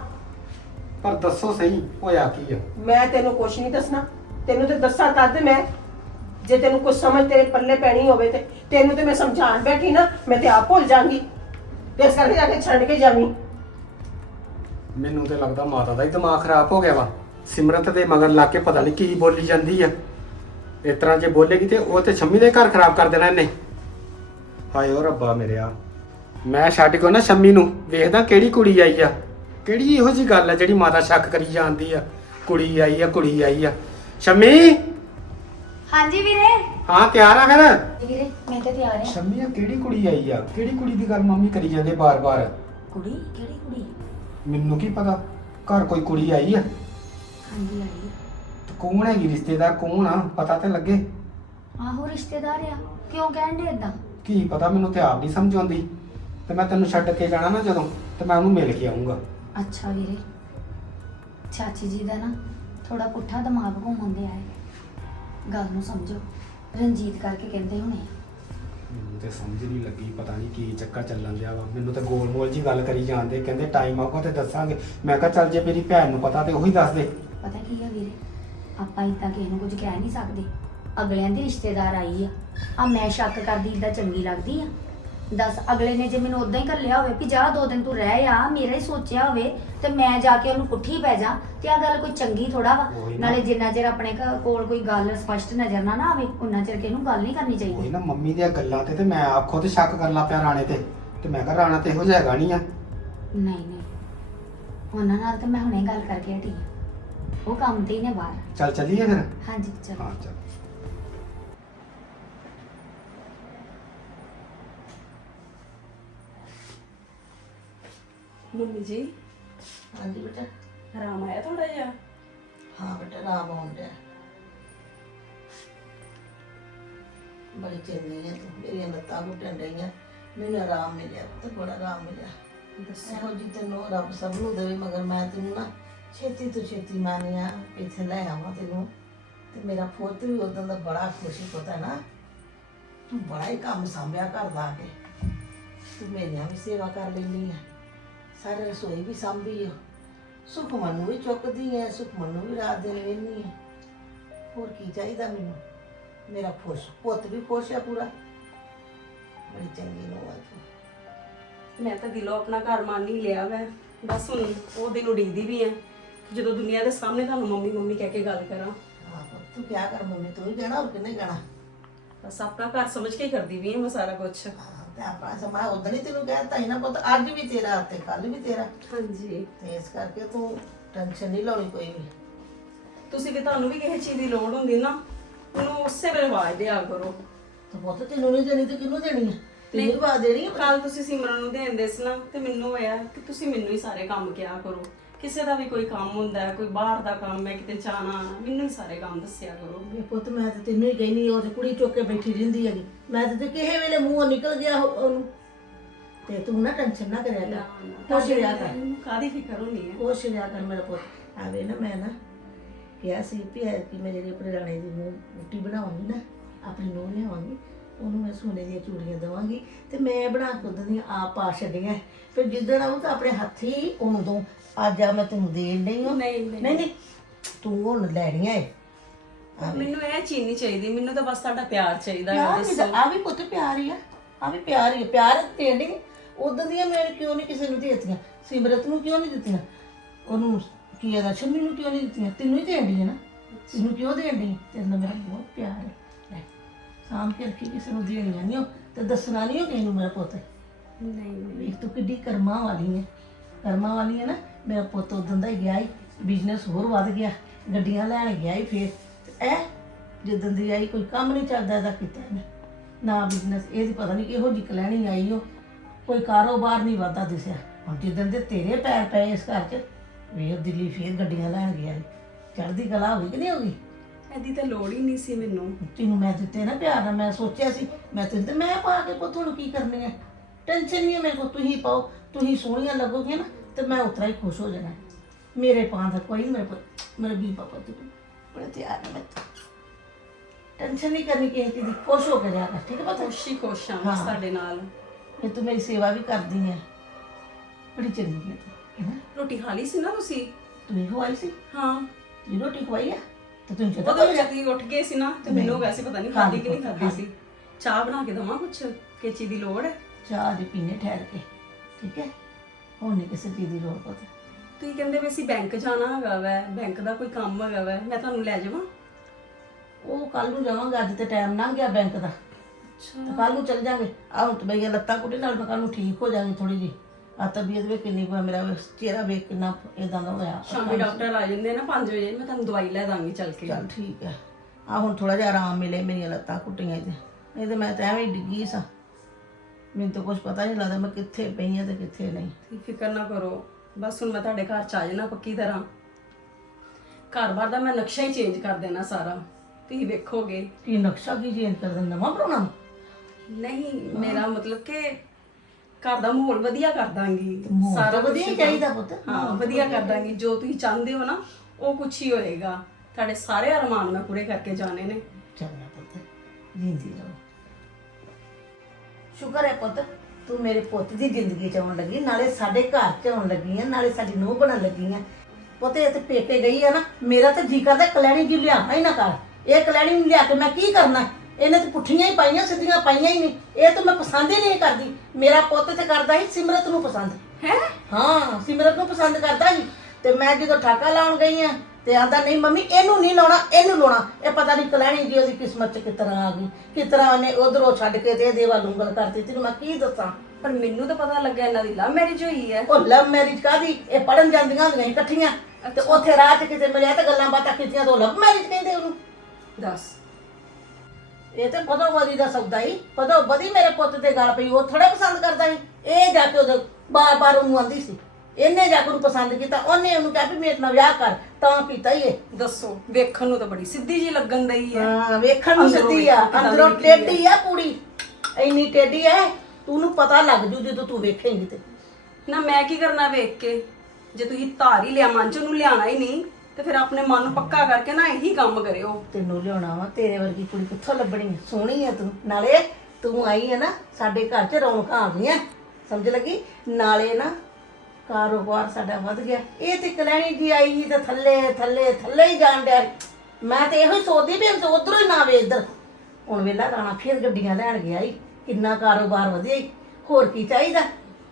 Speaker 3: ਪਰ ਦੱਸੋ ਸਹੀ ਹੋਇਆ ਕੀ ਆ?
Speaker 1: ਮੈਂ ਤੈਨੂੰ ਕੁਛ ਨਹੀਂ ਦੱਸਣਾ। ਤੈਨੂੰ ਤੇ ਦੱਸਾਂ ਤਦ ਮੈਂ। ਜੇ ਤੈਨੂੰ ਕੁਝ ਸਮਝ ਤੇਰੇ ਪੱਲੇ ਪੈਣੀ ਹੋਵੇ ਤੇ ਤੈਨੂੰ ਤੇ ਮੈਂ ਸਮਝਾਣ ਬੈਠੀ ਨਾ ਮੈਂ ਤੇ ਆਪ ਭੁੱਲ ਜਾਾਂਗੀ ਤੇ ਇਸ ਕਰਕੇ ਜਾ ਕੇ ਛੱਡ ਕੇ ਜਾਵੀਂ।
Speaker 3: ਮੈਨੂੰ ਤੇ ਲੱਗਦਾ ਮਾਤਾ ਦਾ ਹੀ ਦਿਮਾਗ ਖਰਾਬ ਹੋ ਗਿਆ ਵਾ। ਸਿਮਰਤ ਦੇ ਮਗਰ ਲਾ ਕੇ ਪਤਾ ਨਹੀਂ ਕੀ ਬੋਲੀ ਜਾਂਦੀ ਆ। ਇਸ ਤਰ੍ਹਾਂ ਜੇ ਬੋਲੇਗੀ ਤੇ ਉਹ ਤੇ ਸ਼ੰਮੀ ਦੇ ਘਰ ਖਰਾਬ ਕਰ ਦੇਣਾ ਇਹਨੇ। ਹਾਏ ਓ ਰੱਬਾ ਮੇਰਿਆ। ਮੈਂ ਛੱਡ ਕੇ ਨਾ ਸ਼ੰਮੀ ਨੂੰ ਵੇਖਦਾ ਕਿਹੜੀ ਕੁੜੀ ਆਈ ਆ। ਕਿਹੜੀ ਇਹੋ ਜੀ ਗੱਲ ਆ ਜਿਹੜੀ ਮਾਤਾ ਸ਼ੱਕ ਕਰੀ ਜਾਂਦੀ ਆ। ਕੁੜੀ ਆਈ ਆ ਕੁੜੀ ਆਈ ਆ। ਸ਼ੰਮੀ? ਹਾਂਜੀ ਵੀਰੇ। ਹਾਂ ਤਿਆਰ ਆ ਫਿਰ?
Speaker 2: ਵੀਰੇ ਮੈਂ ਤਾਂ ਤਿਆਰ ਹਾਂ
Speaker 3: ਸ਼ੰਮੀ ਆ ਕਿਹੜੀ ਕੁੜੀ ਆਈ ਆ? ਕਿਹੜੀ ਕੁੜੀ ਦੀ ਗੱਲ ਮੰਮੀ ਕਰੀ ਜਾਂਦੇ ਬਾਰ-ਬਾਰ?
Speaker 2: ਕੁੜੀ? ਕਿਹੜੀ ਕੁੜੀ?
Speaker 3: ਮੈਨੂੰ ਕੀ ਪਤਾ? ਘਰ ਕੋਈ ਕੁੜੀ ਆਈ ਆ। ਹਾਂਜੀ ਆਈ ਤੇ ਕੌਣ ਹੈਗੀ ਰਿਸ਼ਤੇਦਾਰ? ਕੌਣ ਆ? ਪਤਾ ਤੇ ਲੱਗੇ।
Speaker 2: ਆਹੋ ਰਿਸ਼ਤੇਦਾਰ ਆ। ਕਿਉਂ ਕਹਿੰਦੇ ਇਦਾਂ
Speaker 3: ਕੀ ਪਤਾ? ਮੈਨੂੰ ਤੇ ਆਪ ਨਹੀਂ ਸਮਝ ਆਉਂਦੀ। ਤੇ ਮੈਂ ਤੈਨੂੰ ਛੱਡ ਕੇ ਜਾਣਾ ਨਾ ਜਦੋਂ ਤੇ ਮੈਂ ਉਹਨੂੰ ਮਿਲ ਕੇ ਆਉਂਗਾ
Speaker 2: ਅੱਛਾ ਵੀਰੇ। ਚਾਚੀ ਜੀ ਦਾ ਨਾ ਥੋੜਾ ਪੁੱਠਾ ਦਿਮਾਗ ਘੁੰਮਾਉਂਦੇ ਆਏ ਗੱਲ ਨੂੰ ਸਮਝੋ। ਰਣਜੀਤ ਕਰਕੇ ਕਹਿੰਦੇ ਹੋਣੇ।
Speaker 3: ਮੈਨੂੰ ਤੇ ਸਮਝ ਨਹੀਂ ਲੱਗੀ ਪਤਾ ਨਹੀਂ ਕੀ ਚੱਕਰ ਚੱਲਣ ਦਿਆ ਵਾ। ਮੈਨੂੰ ਤੇ ਗੋਲ-ਮੋਲ ਜੀ ਗੱਲ ਕਰੀ ਜਾਂਦੇ ਕਹਿੰਦੇ ਟਾਈਮ ਆਊਗਾ ਤੇ ਦੱਸਾਂਗੇ। ਮੈਂ ਕਿਹਾ ਚੱਲ ਜੇ ਮੇਰੀ ਭੈਣ ਨੂੰ ਪਤਾ ਤੇ ਉਹੀ ਦੱਸ ਦੇ।
Speaker 2: ਪਤਾ ਕੀ ਆ ਵੀਰੇ? ਆਪਾਂ ਇਦਾਂ ਕਿਸੇ ਨੂੰ ਕੁਝ ਕਹਿ ਨਹੀਂ ਸਕਦੇ। ਅਗਲਿਆਂ ਦੀ ਰਿਸ਼ਤੇਦਾਰ ਆਈ ਆ। ਆ ਮੈਂ ਸ਼ੱਕ ਕਰਦੀ ਇਦਾਂ ਚੰਗੀ ਲੱਗਦੀ ਆ। ਦੱਸ ਅਗਲੇ ਨੇ ਜੇ ਮੈਨੂੰ ਉਦਾਂ ਹੀ ਘੱਲਿਆ ਹੋਵੇ ਵੀ ਜਾ ਦੋ ਦਿਨ ਤੂੰ ਰਹਿ ਆ ਮੇਰਾ ਹੀ ਸੋਚਿਆ ਹੋਵੇ ਤੇ ਮੈਂ ਜਾ ਕੇ ਉਹਨੂੰ ਪੁੱਠੀ ਪੈ ਜਾ ਤੇ ਆ ਗੱਲ ਕੋਈ ਚੰਗੀ ਥੋੜਾ ਵਾ। ਉਹੀ ਨਾ। ਨਾਲੇ ਜਿੰਨਾ ਚਿਰ ਆਪਣੇ ਘ- ਕੋਲ ਕੋਈ ਗੱਲ ਸਪਸ਼ਟ ਨਜ਼ਰ ਨਾ ਨਾ ਆਵੇ ਉਹਨਾਂ ਚਿਰ ਕਿਹਨੂੰ ਗੱਲ ਨਹੀਂ ਕਰਨੀ ਉਹੀ ਚਾਹੀਦੀ
Speaker 3: ਨਾ ਮੰਮੀ ਦੀਆਂ ਗੱਲਾਂ ਤੇ ਤੇ ਮੈਂ ਆਪ ਖੁਦ ਸ਼ੱਕ ਕਰਨ ਲੱਗ ਪਿਆ ਰਾਣੇ ਤੇ ਤੇ ਮੈਂ ਕਿਹਾ ਰਾਣਾ ਤੇ ਇਹੋ ਜਿਹਾ ਹੈਗਾ ਨਹੀਂ ਆ।
Speaker 2: ਨਹੀਂ ਨਹੀਂ। ਉਹਨਾਂ ਨਾਲ ਤਾਂ ਮੈਂ ਹੁਣੇ ਗੱਲ ਕਰਕੇ ਹਟੀ। ਉਹ ਕੰਮ ਤੇ ਹੀ ਨੇ ਬਾਹਰ।
Speaker 3: ਚੱਲ ਚੱਲੀਏ ਫਿਰ?
Speaker 2: ਹਾਂਜੀ ਚਲੋ। ਹਾਂ ਚੱਲ। ਮੰਮੀ ਜੀ। ਹਾਂਜੀ ਬੇਟਾ।
Speaker 1: ਆਰਾਮ ਆਇਆ ਥੋੜਾ ਜਿਹਾ?
Speaker 2: ਹਾਂ ਬੇਟਾ ਰਾਮ ਆਉਣ ਡਿਆ।
Speaker 1: ਬੜੀ ਚੰਗੀ ਹੈ ਤੂੰ ਮੇਰੀਆਂ ਲੱਤਾਂ ਘੁੱਟਣ ਡਈਆਂ। ਮੈਨੂੰ ਆਰਾਮ ਮਿਲਿਆ ਤੇ ਬੜਾ ਆਰਾਮ ਮਿਲਿਆ। ਇਹੋ ਜੀ ਤੈਨੂੰ ਰੱਬ ਸਭ ਨੂੰ ਦੇਵੇ ਮਗਰ ਮੈਂ ਤੈਨੂੰ ਨਾ ਛੇਤੀ ਤੋਂ ਛੇਤੀ ਮਾਨੀਆਂ ਇੱਥੇ ਲੈ ਆਵਾਂ ਤੈਨੂੰ। ਤੇ ਮੇਰਾ ਪੁੱਤ ਵੀ ਉਦੋਂ ਦਾ ਬੜਾ ਖੁਸ਼ ਪਤਾ ਨਾ। ਤੂੰ ਬੜਾ ਹੀ ਕੰਮ ਸੰਭਿਆ ਕਰਦਾ ਕੇ। ਤੂੰ ਮੇਰੀਆਂ ਵੀ ਸੇਵਾ ਕਰ ਲੈਂਦੀ ਆ। ਸਾਰੇ ਰਸੋਈ ਵੀ ਸੰਭੀ ਆ। ਸੁਖਮਨ ਨੂੰ ਵੀ ਚੁੱਕਦੀ ਐ ਸੁਖਮਨ ਨੂੰ ਵੀ ਰਾਤ ਦਿਨ ਵੇਹਨੀ ਐ। ਹੋਰ ਕੀ ਚਾਹੀਦਾ ਮੈਨੂੰ? ਮੇਰਾ ਖੁਸ਼ ਪੁੱਤ ਵੀ ਖੁਸ਼ ਆ ਪੂਰਾ। ਬੜੀ ਚੰਗੀ ਨੂੰ ਆ ਤੂੰ। ਮੈਂ ਤਾਂ ਦਿਲੋਂ ਆਪਣਾ ਘਰ ਮੰਨ ਹੀ ਲਿਆ ਵੈ। ਬਸ ਹੁਣ ਉਹ ਦਿਨ ਉਡੀਕਦੀ ਵੀ ਐ। ਜਦੋਂ ਦੁਨੀਆ ਦੇ ਸਾਹਮਣੇ ਤੁਹਾਨੂੰ ਮੰਮੀ ਮੰਮੀ ਕਹਿ ਕੇ ਗੱਲ ਕਰਾਂ। ਹਾਂ ਪੁੱਤ, ਤੂੰ ਕਿਆ ਕਰ ਮੰਮੀ ਤੂੰ ਹੀ ਕਹਿਣਾ ਹੋਰ ਕਿੰਨੇ ਕਹਿਣਾ ਬਸ ਆਪਣਾ ਘਰ ਸਮਝ ਕੇ ਕਰਦੀ ਵੀ ਐ ਮੈਂ ਸਾਰਾ ਕੁਝ ਤੇ ਆਪਣਾ ਸਮਾਂ ਉਦੋਂ ਹੀ ਤੈਨੂੰ ਕਹਿਤਾ ਸੀ ਨਾ ਪੁੱਤ ਅੱਜ ਵੀ ਤੇਰਾ ਤੇ ਕੱਲ ਵੀ ਤੇਰਾ। ਹਾਂਜੀ। ਤੇ ਇਸ ਕਰਕੇ ਤੂੰ ਟੈਨਸ਼ਨ ਨਹੀਂ ਲਾਉਣੀ ਕੋਈ ਵੀ। ਤੁਸੀਂ ਵੀ ਤੁਹਾਨੂੰ ਵੀ ਕਿਸੇ ਚੀਜ਼ ਦੀ ਲੋੜ ਹੁੰਦੀ ਨਾ ਉਹਨੂੰ ਉਸੇ ਵੇਲੇ ਆਵਾਜ਼ ਦਿਆ ਕਰੋ। ਤੇ ਪੁੱਤ ਤੈਨੂੰ ਨਹੀਂ ਦੇਣੀ ਤੇ ਕਿਹਨੂੰ ਦੇਣੀ ਆ ਤੈਨੂੰ ਹੀ ਬਾਤ ਦੇਣੀ ਆ ਕੱਲ ਤੁਸੀਂ ਸਿਮਰਨ ਨੂੰ ਦੇਂਦੇ ਸੀ ਨਾ ਤੇ ਮੈਨੂੰ ਹੋਇਆ ਕਿ ਤੁਸੀਂ ਮੈਨੂੰ ਹੀ ਸਾਰੇ ਕੰਮ ਕਿਹਾ ਕਰੋ। ਕਿਸੇ ਦਾ ਵੀ ਕੋਈ ਕੰਮ ਹੁੰਦਾ ਹੈ ਕੋਈ ਬਾਹਰ ਦਾ ਕੰਮ ਹੈ ਕਿਤੇ ਜਾਣਾ ਮੈਨੂੰ ਹੀ ਸਾਰੇ ਕੰਮ ਦੱਸਿਆ ਕਰੋ। ਵੀ ਪੁੱਤ ਮੈਂ ਤੇ ਤੈਨੂੰ ਹੀ ਕਹਿਨੀ ਉਹ ਤੇ ਕੁੜੀ ਚੁੱਕ ਕੇ ਬੈਠੀ ਰਹਿੰਦੀ ਹੈਗੀ। ਮੈਂ ਤੇ ਕਿਸੇ ਵੇਲੇ ਮੂੰਹੋਂ ਨਿਕਲ ਗਿਆ ਉਹ- ਉਹਨੂੰ। ਤੇ ਤੂੰ ਨਾ ਟੈਨਸ਼ਨ ਨਾ ਕਰਿਆ ਕਰ। ਖੁਸ਼ ਰਿਹਾ ਕਰ। ਕਾਦੀ ਫਿਕਰ ਹੋਣੀ ਹੈ? ਖੁਸ਼ ਰਿਹਾ ਕਰ ਮੇਰਾ ਪੁੱਤ। ਆਵੇ ਨਾ ਮੈਂ ਨਾ ਕਿਹਾ ਸੀ ਵੀ ਹੈ ਕਿ ਮੇਰੇ ਲਈ ਪੁਰਾਣੇ ਦੀ ਨੂੰ ਰੋਟੀ ਬਣਾਵਾਂਗੀ ਨਾ ਆਪਣੀ ਨੂੰਹ ਲਿਆਵਾਂਗੀ। ਉਹਨੂੰ ਮੈਂ ਸੋਨੇ ਦੀਆਂ ਚੂੜੀਆਂ ਦੇਵਾਂਗੀ ਤੇ ਮੈਂ ਬਣਾ ਕੇ ਉਹਦਾਂ ਦੀਆਂ ਆਪ ਪਾ ਛੱਡੀਆਂ। ਫਿਰ ਜਿੱਦਣ ਤਾਂ ਆਪਣੇ ਹੱਥੀ ਉਹਨੂੰ ਦਊਂ। ਅੱਜ ਆ ਮੈਂ ਤੈਨੂੰ ਦੇਣ ਨਹੀਂ ਹਾਂ ਨਹੀਂ ਨਹੀਂ। ਨਹੀਂ ਤੂੰ ਹੁਣ ਲੈਣੀਆਂ ਏ। ਮੈਨੂੰ ਇਹ ਚੀਜ਼ ਨਹੀਂ ਚਾਹੀਦੀ। ਮੈਨੂੰ ਤਾਂ ਬਸ ਤੁਹਾਡਾ ਪਿਆਰ ਚਾਹੀਦਾ ਹੈ ਦੱਸੋ। ਆ ਵੀ ਪੁੱਤ ਪਿਆਰ ਹੀ ਆ। ਆ ਵੀ ਪਿਆਰ ਹੀ ਆ। ਪਿਆਰ ਦੀ ਉਦੋਂ ਦੀਆਂ ਮੈਂ ਕਿਉਂ ਨਹੀਂ ਕਿਸੇ ਨੂੰ ਦਿੱਤੀਆਂ? ਸਿਮਰਤ ਨੂੰ ਕਿਉਂ ਨਹੀਂ ਦਿੱਤੀਆਂ? ਉਹਨੂੰ ਕੀ ਇਹਦਾ ਸ਼ਮੀ ਨੂੰ ਕਿਉਂ ਨਹੀਂ ਦਿੱਤੀਆਂ? ਤੈਨੂੰ ਹੀ ਦੇਣ ਦੀ ਹੈ ਨਾ। ਤੈਨੂੰ ਕਿਉਂ ਦੇਣ ਦੀ ਤੇਰੇ ਨਾਲ ਮੇਰਾ ਬਹੁਤ ਪਿਆਰ ਹੈ ਲੈ, ਸਾਂਭ ਕੇ ਰੱਖੀ ਕਿਸੇ ਨੂੰ ਦੇਣੀਆਂ ਨਹੀਂ ਉਹ ਤੇ ਦੱਸਣਾ ਨਹੀਂ ਉਹ ਕਿਸੇ ਨੂੰ ਮੇਰਾ ਪੁੱਤ।
Speaker 2: ਨਹੀਂ
Speaker 1: ਨਹੀਂ। ਤੂੰ ਕਿੱਡੀ ਕਰਮਾਂ ਵਾਲੀ ਹੈ ਕਰਮਾਂ ਵਾਲੀ ਹੈ ਨਾ। ਮੇਰਾ ਪੁੱਤ ਉਦੋਂ ਦਾ ਹੀ ਗਿਆ ਹੀ ਬਿਜ਼ਨਸ ਹੋਰ ਵੱਧ ਗਿਆ ਗੱਡੀਆਂ ਲੈਣ ਗਿਆ ਹੀ ਫੇਰ। ਤੇ ਐ ਜਦੋਂ ਦੀ ਆਈ ਕੋਈ ਕੰਮ ਨਹੀਂ ਚੱਲਦਾ ਇਹਦਾ ਕੀਤਾ ਇਹਨੇ ਨਾ ਬਿਜ਼ਨਸ ਇਹਦੀ ਪਤਾ ਨਹੀਂ ਕਿਹੋ ਜਿਹੀ ਕਲੈਣੀ ਆਈ ਉਹ। ਕੋਈ ਕਾਰੋਬਾਰ ਨਹੀਂ ਵਾਧਾ ਦਿਸਿਆ। ਹੁਣ ਜਿੱਦਣ ਦੇ ਤੇਰੇ ਪੈਰ ਪਏ ਇਸ ਘਰ 'ਚ ਵੇਖ ਦਿੱਲੀ ਫੇਰ ਗੱਡੀਆਂ ਲੈਣ ਗਿਆ ਚੜ੍ਹਦੀ ਕਲਾ ਹੋ ਗਈ ਕਿ ਨਹੀਂ ਹੋ ਗਈ? ਇਹਦੀ ਤਾਂ ਲੋੜ ਹੀ ਨਹੀਂ ਸੀ ਮੈਨੂੰ। ਤੈਨੂੰ ਮੈਂ ਦਿੱਤੇ ਨਾ ਪਿਆਰ ਨਾਲ ਮੈਂ ਸੋਚਿਆ ਸੀ ਮੈਂ ਤੈਨੂੰ ਤੇ ਮੈਂ ਪਾ ਕੇ ਪੁੱਤ ਹੁਣ ਕੀ ਕਰਨੀ ਹੈ ਟੈਨਸ਼ਨ ਨਹੀਂ ਹੈ ਮੇਰੇ ਕੋਲ ਤੁਸੀਂ ਪਾਓ ਤੁਸੀਂ ਸੋਹਣੀਆਂ ਲੱਗੋਗੇ ਨਾ। ਤੇ ਮੈਂ ਉਤਰਾ ਹੀ ਖੁਸ਼ ਹੋ ਜਾਣਾ। ਮੇਰੇ ਪਾਣ ਦਾ ਕੋਈ ਨੀ ਮੇਰੇ ਪੁੱਤ ਮੇਰੇ ਵੀ ਪਾਪਾ ਤੂੰ ਬੜਾ ਤਿਆਰ ਹੈ ਮੈਂ ਟੈਨਸ਼ਨ ਨਹੀਂ ਕਰਨੀ ਕਿਸੇ ਚੀਜ਼ ਦੀ ਖੁਸ਼ ਹੋ ਕੇ ਰਿਹਾ ਕਰ ਠੀਕ ਹੈ ਪਤਾ? ਖੁਸ਼ ਹੀ ਖੁਸ਼ ਹਾਂ। ਬਸ ਤੁਹਾਡੇ ਨਾਲ। ਇਹ ਤੂੰ ਮੇਰੀ ਸੇਵਾ ਵੀ ਕਰਦੀ ਹੈ ਬੜੀ ਚੰਗੀ ਹੈ ਤੂੰ ਹੈ? ਨਾ ਰੋਟੀ ਖਾ ਲਈ ਸੀ ਨਾ ਤੁਸੀਂ? ਤੂੰ ਹੀ ਖਵਾਈ ਸੀ? ਹਾਂ। ਇਹ ਰੋਟੀ ਖਵਾਈ ਆ? ਤੇ ਤੂੰ ਚੇਤਾ ਉਦੋਂ ਜਦੀ ਉੱਠ ਗਏ ਸੀ ਨਾ ਤੇ ਮੈਨੂੰ ਵੈਸੇ ਪਤਾ ਨਹੀਂ ਖਾਦੀ ਕਿ ਨਹੀਂ ਖਾਦੀ ਸੀ। ਚਾਹ ਬਣਾ ਕੇ ਦਵਾਂ ਕੁਛ? ਕਿਸ ਦੀ ਲੋੜ? ਹੈ ਚਾਹ ਦੇ ਪੀਣੇ ਠਹਿਰ ਕੇ ਠੀਕ ਹੈ? ਹੁਣ ਨਹੀਂ ਕਿਸੇ ਚੀਜ਼ ਦੀ ਲੋੜ ਪਤਾ ਤੁਸੀਂ ਕਹਿੰਦੇ ਵੀ ਅਸੀਂ ਬੈਂਕ ਜਾਣਾ ਹੈਗਾ ਵੈ ਬੈਂਕ ਦਾ ਕੋਈ ਕੰਮ ਹੈਗਾ ਵੈ ਮੈਂ ਤੁਹਾਨੂੰ ਲੈ ਜਾਵਾਂ? ਉਹ ਕੱਲ ਨੂੰ ਜਾਵਾਂਗੇ ਅੱਜ ਤੇ ਟਾਈਮ ਲੰਘ ਗਿਆ ਬੈਂਕ ਦਾ। ਅੱਛਾ। ਤੇ ਕੱਲ ਨੂੰ ਚੱਲ ਜਾਾਂਗੇ। ਆ ਹੁਣ ਤੇ ਬਈਆ ਲੱਤਾਂ ਕੁੱਟੇ ਨਾਲ ਮੈਂ ਕੱਲ ਨੂੰ ਠੀਕ ਹੋ ਜਾਾਂਗੀ ਥੋੜੀ ਜੀ ਆ ਤਬੀਅਤ ਵੀ ਕਿੰਨੀ ਆ, ਮੇਰਾ ਚਿਹਰਾ ਵੇਖ ਕਿੰਨਾ ਇਦਾਂ ਦਾ ਹੋਇਆ। ਸ਼ਾਮੀ ਡਾਕਟਰ ਆ ਜਾਂਦੇ ਆ ਨਾ 5 ਵਜੇ ਮੈਂ ਤੁਹਾਨੂੰ ਦਵਾਈ ਲੈ ਦਾਂਗੀ ਚੱਲ ਕੇ। ਚੱਲ ਠੀਕ ਹੈ ਆ ਹੁਣ ਥੋੜਾ ਜਿਹਾ ਆਰਾਮ ਮਿਲੇ ਮੇਰੀਆਂ ਲੱਤਾਂ ਕੁੱਟੀਆਂ ਤੇ ਨਹੀਂ ਤੇ ਮੈਂ ਤਾਂ ਐਵੇਂ ਡਿੱਗੀ ਸਾਂ। ਮੈਨੂੰ ਤਾਂ ਕੁਝ ਪਤਾ ਨਹੀਂ ਲੱਗਦਾ ਮੈਂ ਕਿੱਥੇ ਪਈ ਆ ਤੇ ਕਿੱਥੇ ਨਹੀਂ। ਤੁਸੀਂ ਫਿਕਰ ਨਾ ਕਰੋ। ਬਸ ਹੁਣ ਮੈਂ ਤੁਹਾਡੇ ਘਰ ਚ ਆ ਜਾਣਾ ਪੱਕੀ ਤਰ੍ਹਾਂ। ਘਰ-ਬਾਰ ਦਾ ਮੈਂ ਨਕਸ਼ਾ ਹੀ ਚੇਂਜ ਕਰ ਦੇਣਾ ਸਾਰਾ। ਤੁਸੀਂ ਵੇਖੋਗੇ। ਕੀ ਨਕਸ਼ਾ ਕੀ ਚੇਂਜ ਕਰ ਦਿੰਦਾ ਨਵਾਂ ਬਣਾਉਣਾ? ਨਹੀਂ ਮੇਰਾ ਮਤਲਬ ਕਿ ਘਰ ਦਾ ਮਾਹੌਲ ਵਧੀਆ ਕਰ ਦਾਂਗੀ। ਮਾਹੌਲ ਤਾਂ ਵਧੀਆ ਹੀ ਕੁਛ- ਚਾਹੀਦਾ ਪੁੱਤ। ਹਾਂ ਵਧੀਆ ਕਰ ਦਾਂਗੀ। ਜੋ ਤੁਸੀਂ ਚਾਹੁੰਦੇ ਹੋ ਨਾ ਉਹ ਕੁਛ ਹੀ ਹੋਏਗਾ। ਤੁਹਾਡੇ ਸਾਰੇ ਅਰਮਾਨ ਮੈਂ ਪੂਰੇ ਕਰਕੇ ਜਾਣੇ ਨੇ। ਚੰਗਾ ਪੁੱਤ। ਜਿੰਦੀ ਰਹੋ। ਸ਼ੁਕਰ ਹੈ ਪੁੱਤ ਤੂੰ ਮੇਰੇ ਪੁੱਤ ਦੀ ਜ਼ਿੰਦਗੀ ਚ ਆਉਣ ਲੱਗੀ ਨਾਲੇ ਸਾਡੇ ਘਰ ਚ ਆਉਣ ਲੱਗੀ ਹੈ ਨਾਲੇ ਸਾਡੀ ਨੂੰਹ ਬਣਨ ਲੱਗੀ ਹੈ ਪੁੱਤ ਇਹ ਤੇ ਪੇਕੇ ਗਈ ਹੈ ਨਾ ਮੇਰਾ ਤਾਂ ਜੀ ਕਰਦਾ ਕਲੈਣੀ ਜੀ ਲਿਆ ਹੀ ਨਾ ਕਰ ਇਹ ਕਲੈਣੀ ਨੂੰ ਲਿਆ ਕੇ ਮੈਂ ਕੀ ਕਰਨਾ? ਇਹਨੇ ਤੇ ਪੁੱਠੀਆਂ ਹੀ ਪਾਈਆਂ ਸਿੱਧੀਆਂ ਪਾਈਆਂ ਹੀ ਨਹੀਂ। ਇਹ ਤਾਂ ਮੈਂ ਪਸੰਦ ਹੀ ਨਹੀਂ ਕਰਦੀ। ਮੇਰਾ ਪੁੱਤ ਤੇ ਕਰਦਾ ਹੀ ਸਿਮਰਤ ਨੂੰ ਪਸੰਦ। ਹੈ? ਹਾਂ ਸਿਮਰਤ ਨੂੰ ਪਸੰਦ ਕਰਦਾ ਸੀ। ਤੇ ਮੈਂ ਜਦੋਂ ਠਾਕਾ ਲਾਉਣ ਗਈ ਆ ਤੇ ਆਂਦਾ ਨਹੀਂ ਮੰਮੀ ਇਹਨੂੰ ਨਹੀਂ ਲਾਉਣਾ ਇਹਨੂੰ ਲਾਉਣਾ। ਇਹ ਪਤਾ ਨਹੀਂ ਕਲੈਣੀ ਜੀ ਉਹਦੀ ਕਿਸਮਤ ਚ ਕਿਸ ਤਰ੍ਹਾਂ ਆ ਗਈ। ਕਿਸ ਤਰ੍ਹਾਂ ਉਹਨੇ ਉਧਰੋਂ ਛੱਡ ਕੇ ਤੇ ਇਹਦੇ ਵੱਲ ਉਂਗਲ ਕਰਤੀ। ਤੈਨੂੰ ਮੈਂ ਕੀ ਦੱਸਾਂ? ਪਰ ਮੈਨੂੰ ਤਾਂ ਪਤਾ ਲੱਗਾ ਇਹਨਾਂ ਦੀ ਲਵ ਮੈਰਿਜ ਹੋਈ ਹੈ। ਉਹ ਲਵ ਮੈਰਿਜ ਕਾਦੀ ਇਹ ਪੜਨ ਜਾਂਦੀਆਂ ਹੁੰਦੀਆਂ ਸੀ ਇਕੱਠੀਆਂ। ਤੇ ਉੱਥੇ ਰਾਹ 'ਚ ਕਿਤੇ ਮਿਲਿਆ ਤੇ ਗੱਲਾਂ ਬਾਤਾਂ ਕੀਤੀਆਂ ਤਾਂ ਲਵ ਮੈਰਿਜ ਕਹਿੰਦੇ ਉਹਨੂੰ। ਦੱਸ। ਇਹ ਤੇ ਕਦੋਂ ਵਧੀ ਦਾ ਸੌਦਾ ਹੀ ਕਦੋਂ ਵਧੀ ਮੇਰੇ ਪੁੱਤ ਤੇ ਗੱਲ ਪਈ ਉਹ ਥੋੜਾ ਪਸੰਦ ਕਰਦਾ ਸੀ। ਇਹ ਜਾ ਕੇ ਉਹਦੇ ਬਾਰ-ਬਾਰ ਉਹਨੂੰ ਆਂਦੀ ਸੀ। ਇਹਨੇ ਜਾ ਕੇ ਉਹਨੂੰ ਪਸੰਦ ਕੀਤਾ ਉਹਨੇ ਉਹਨੂੰ ਕਿਹਾ ਵੀ ਮੇਰੇ ਨਾਲ ਵਿਆਹ ਕਰ ਤਾਂ ਕੀਤਾ ਹੀ ਇਹ। ਦੱਸੋ ਵੇਖਣ ਨੂੰ ਤਾਂ ਬੜੀ ਸਿੱਧੀ ਜੀ ਲੱਗਣ ਦਈ ਹੈ। ਹਾਂ ਵੇਖਣ ਨੂੰ ਅੰਦਰੋਂ ਸਿੱਧੀ ਆ ਵੇਖੋ ਅੰਦਰੋਂ ਨਿਕਲੀ ਹੈ। ਟੇਢੀ ਆ ਕੁੜੀ ਇੰਨੀ ਟੇਢੀ ਐ ਤੂੰ ਨੂੰ ਪਤਾ ਲੱਗ ਜੂ ਜਦੋਂ ਤੂੰ ਵੇਖੇਂਗੀ ਤੇ। ਨਾ ਮੈਂ ਕੀ ਕਰਨਾ ਵੇਖ ਕੇ? ਜੇ ਤੁਸੀਂ ਧਾਰ ਹੀ ਲਿਆ ਮਨ ਚ ਉਹਨੂੰ ਲਿਆਣਾ ਹੀ ਨਹੀਂ ਤੇ ਫਿਰ ਆਪਣੇ ਮਨ ਨੂੰ ਪੱਕਾ ਕਰਕੇ ਨਾ ਇਹੀ ਕੰਮ ਕਰਿਓ। ਤੈਨੂੰ ਲਿਆਉਣਾ ਵਾ ਤੇਰੇ ਵਰਗੀ ਕੁੜੀ ਕਿੱਥੋਂ ਲੱਭਣੀ? ਸੋਹਣੀ ਆ ਤੂੰ। ਨਾਲੇ ਤੂੰ ਆਈ ਹੈ ਨਾ ਸਾਡੇ ਘਰ 'ਚ ਰੌਣਕਾਂ ਆ ਗਈਆਂ। ਸਮਝ ਲੱਗੀ? ਨਾਲੇ ਨਾ ਕਾਰੋਬਾਰ ਸਾਡਾ ਵੱਧ ਗਿਆ। ਇਹ ਤੇ ਕਲੈਣੀ ਜੀ ਆਈ ਸੀ ਤੇ ਥੱਲੇ ਥੱਲੇ ਥੱਲੇ ਹੀ ਜਾਣ ਡਿਆ ਮੈਂ ਤੇ ਇਹੋ ਹੀ ਸੋਚਦੀ ਵੀ ਉਧਰੋਂ ਹੀ ਨਾ ਵੇ ਇੱਧਰ। ਹੁਣ ਵੇਲਾ ਰਾਣਾ ਫਿਰ ਗੱਡੀਆਂ ਲੈਣ ਗਿਆ ਈ ਕਿੰਨਾ ਕਾਰੋਬਾਰ ਵਧਿਆ ਈ ਹੋਰ ਕੀ ਚਾਹੀਦਾ?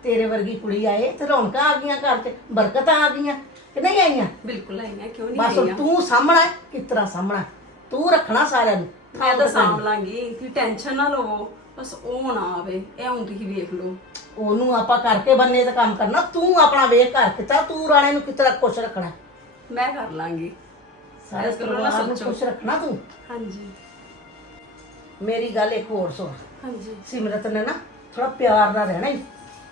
Speaker 1: ਤੇਰੇ ਵਰਗੀ ਕੁੜੀ ਆਏ ਤੇ ਰੌਣਕਾਂ ਆ ਗਈਆਂ ਘਰ 'ਚ ਬਰਕਤਾਂ ਆ ਗਈਆਂ ਕਿ ਨਹੀਂ ਆਈਆਂ? ਬਿਲਕੁਲ ਆਈਆਂ ਕਿਉਂ ਨਹੀਂ ਬਸ ਹੁਣ ਆਈਆਂ? ਤੂੰ ਸਾਹਮਣਾ ਕਿਸ ਤਰ੍ਹਾਂ ਸਾਹਮਣਾ ਤੂੰ ਰੱਖਣਾ ਸਾਰਿਆਂ ਨੂੰ। ਮੈਂ ਤਾਂ ਸਾਂਭ ਲਾਂਗੀ। ਤੁਸੀਂ ਟੈਨਸ਼ਨ ਨਾ ਲਵੋ। ਬਸ ਉਹ ਨਾ ਆਵੇ ਇਹ ਹੁਣ ਤੁਸੀਂ ਵੇਖ ਲਓ। ਉਹਨੂੰ ਆਪਾਂ ਕਰਕੇ ਬੰਨੇ ਤੇ ਕੰਮ ਕਰਨਾ ਤੂੰ ਆਪਣਾ ਵੇਖ ਘਰ ਕਿਤਾ ਤੂੰ ਰਾਣੇ ਨੂੰ ਕਿਸ ਤਰ੍ਹਾਂ ਖੁਸ਼ ਰੱਖਣਾ। ਮੈਂ ਕਰ ਲਾਂਗੀ। ਸਾਰੇ ਇਸ ਗੱਲੋਂ ਨਾ ਪਰਿਵਾਰ ਨੂੰ ਸੋਚੋ। ਖੁਸ਼ ਰੱਖਣਾ ਤੂੰ। ਹਾਂਜੀ। ਮੇਰੀ ਗੱਲ ਇੱਕ ਹੋਰ ਸੁਣ। ਹਾਂਜੀ। ਸਿਮਰਤ ਨੇ ਨਾ ਥੋੜਾ ਪਿਆਰ ਨਾਲ ਰਹਿਣਾ ਹੀ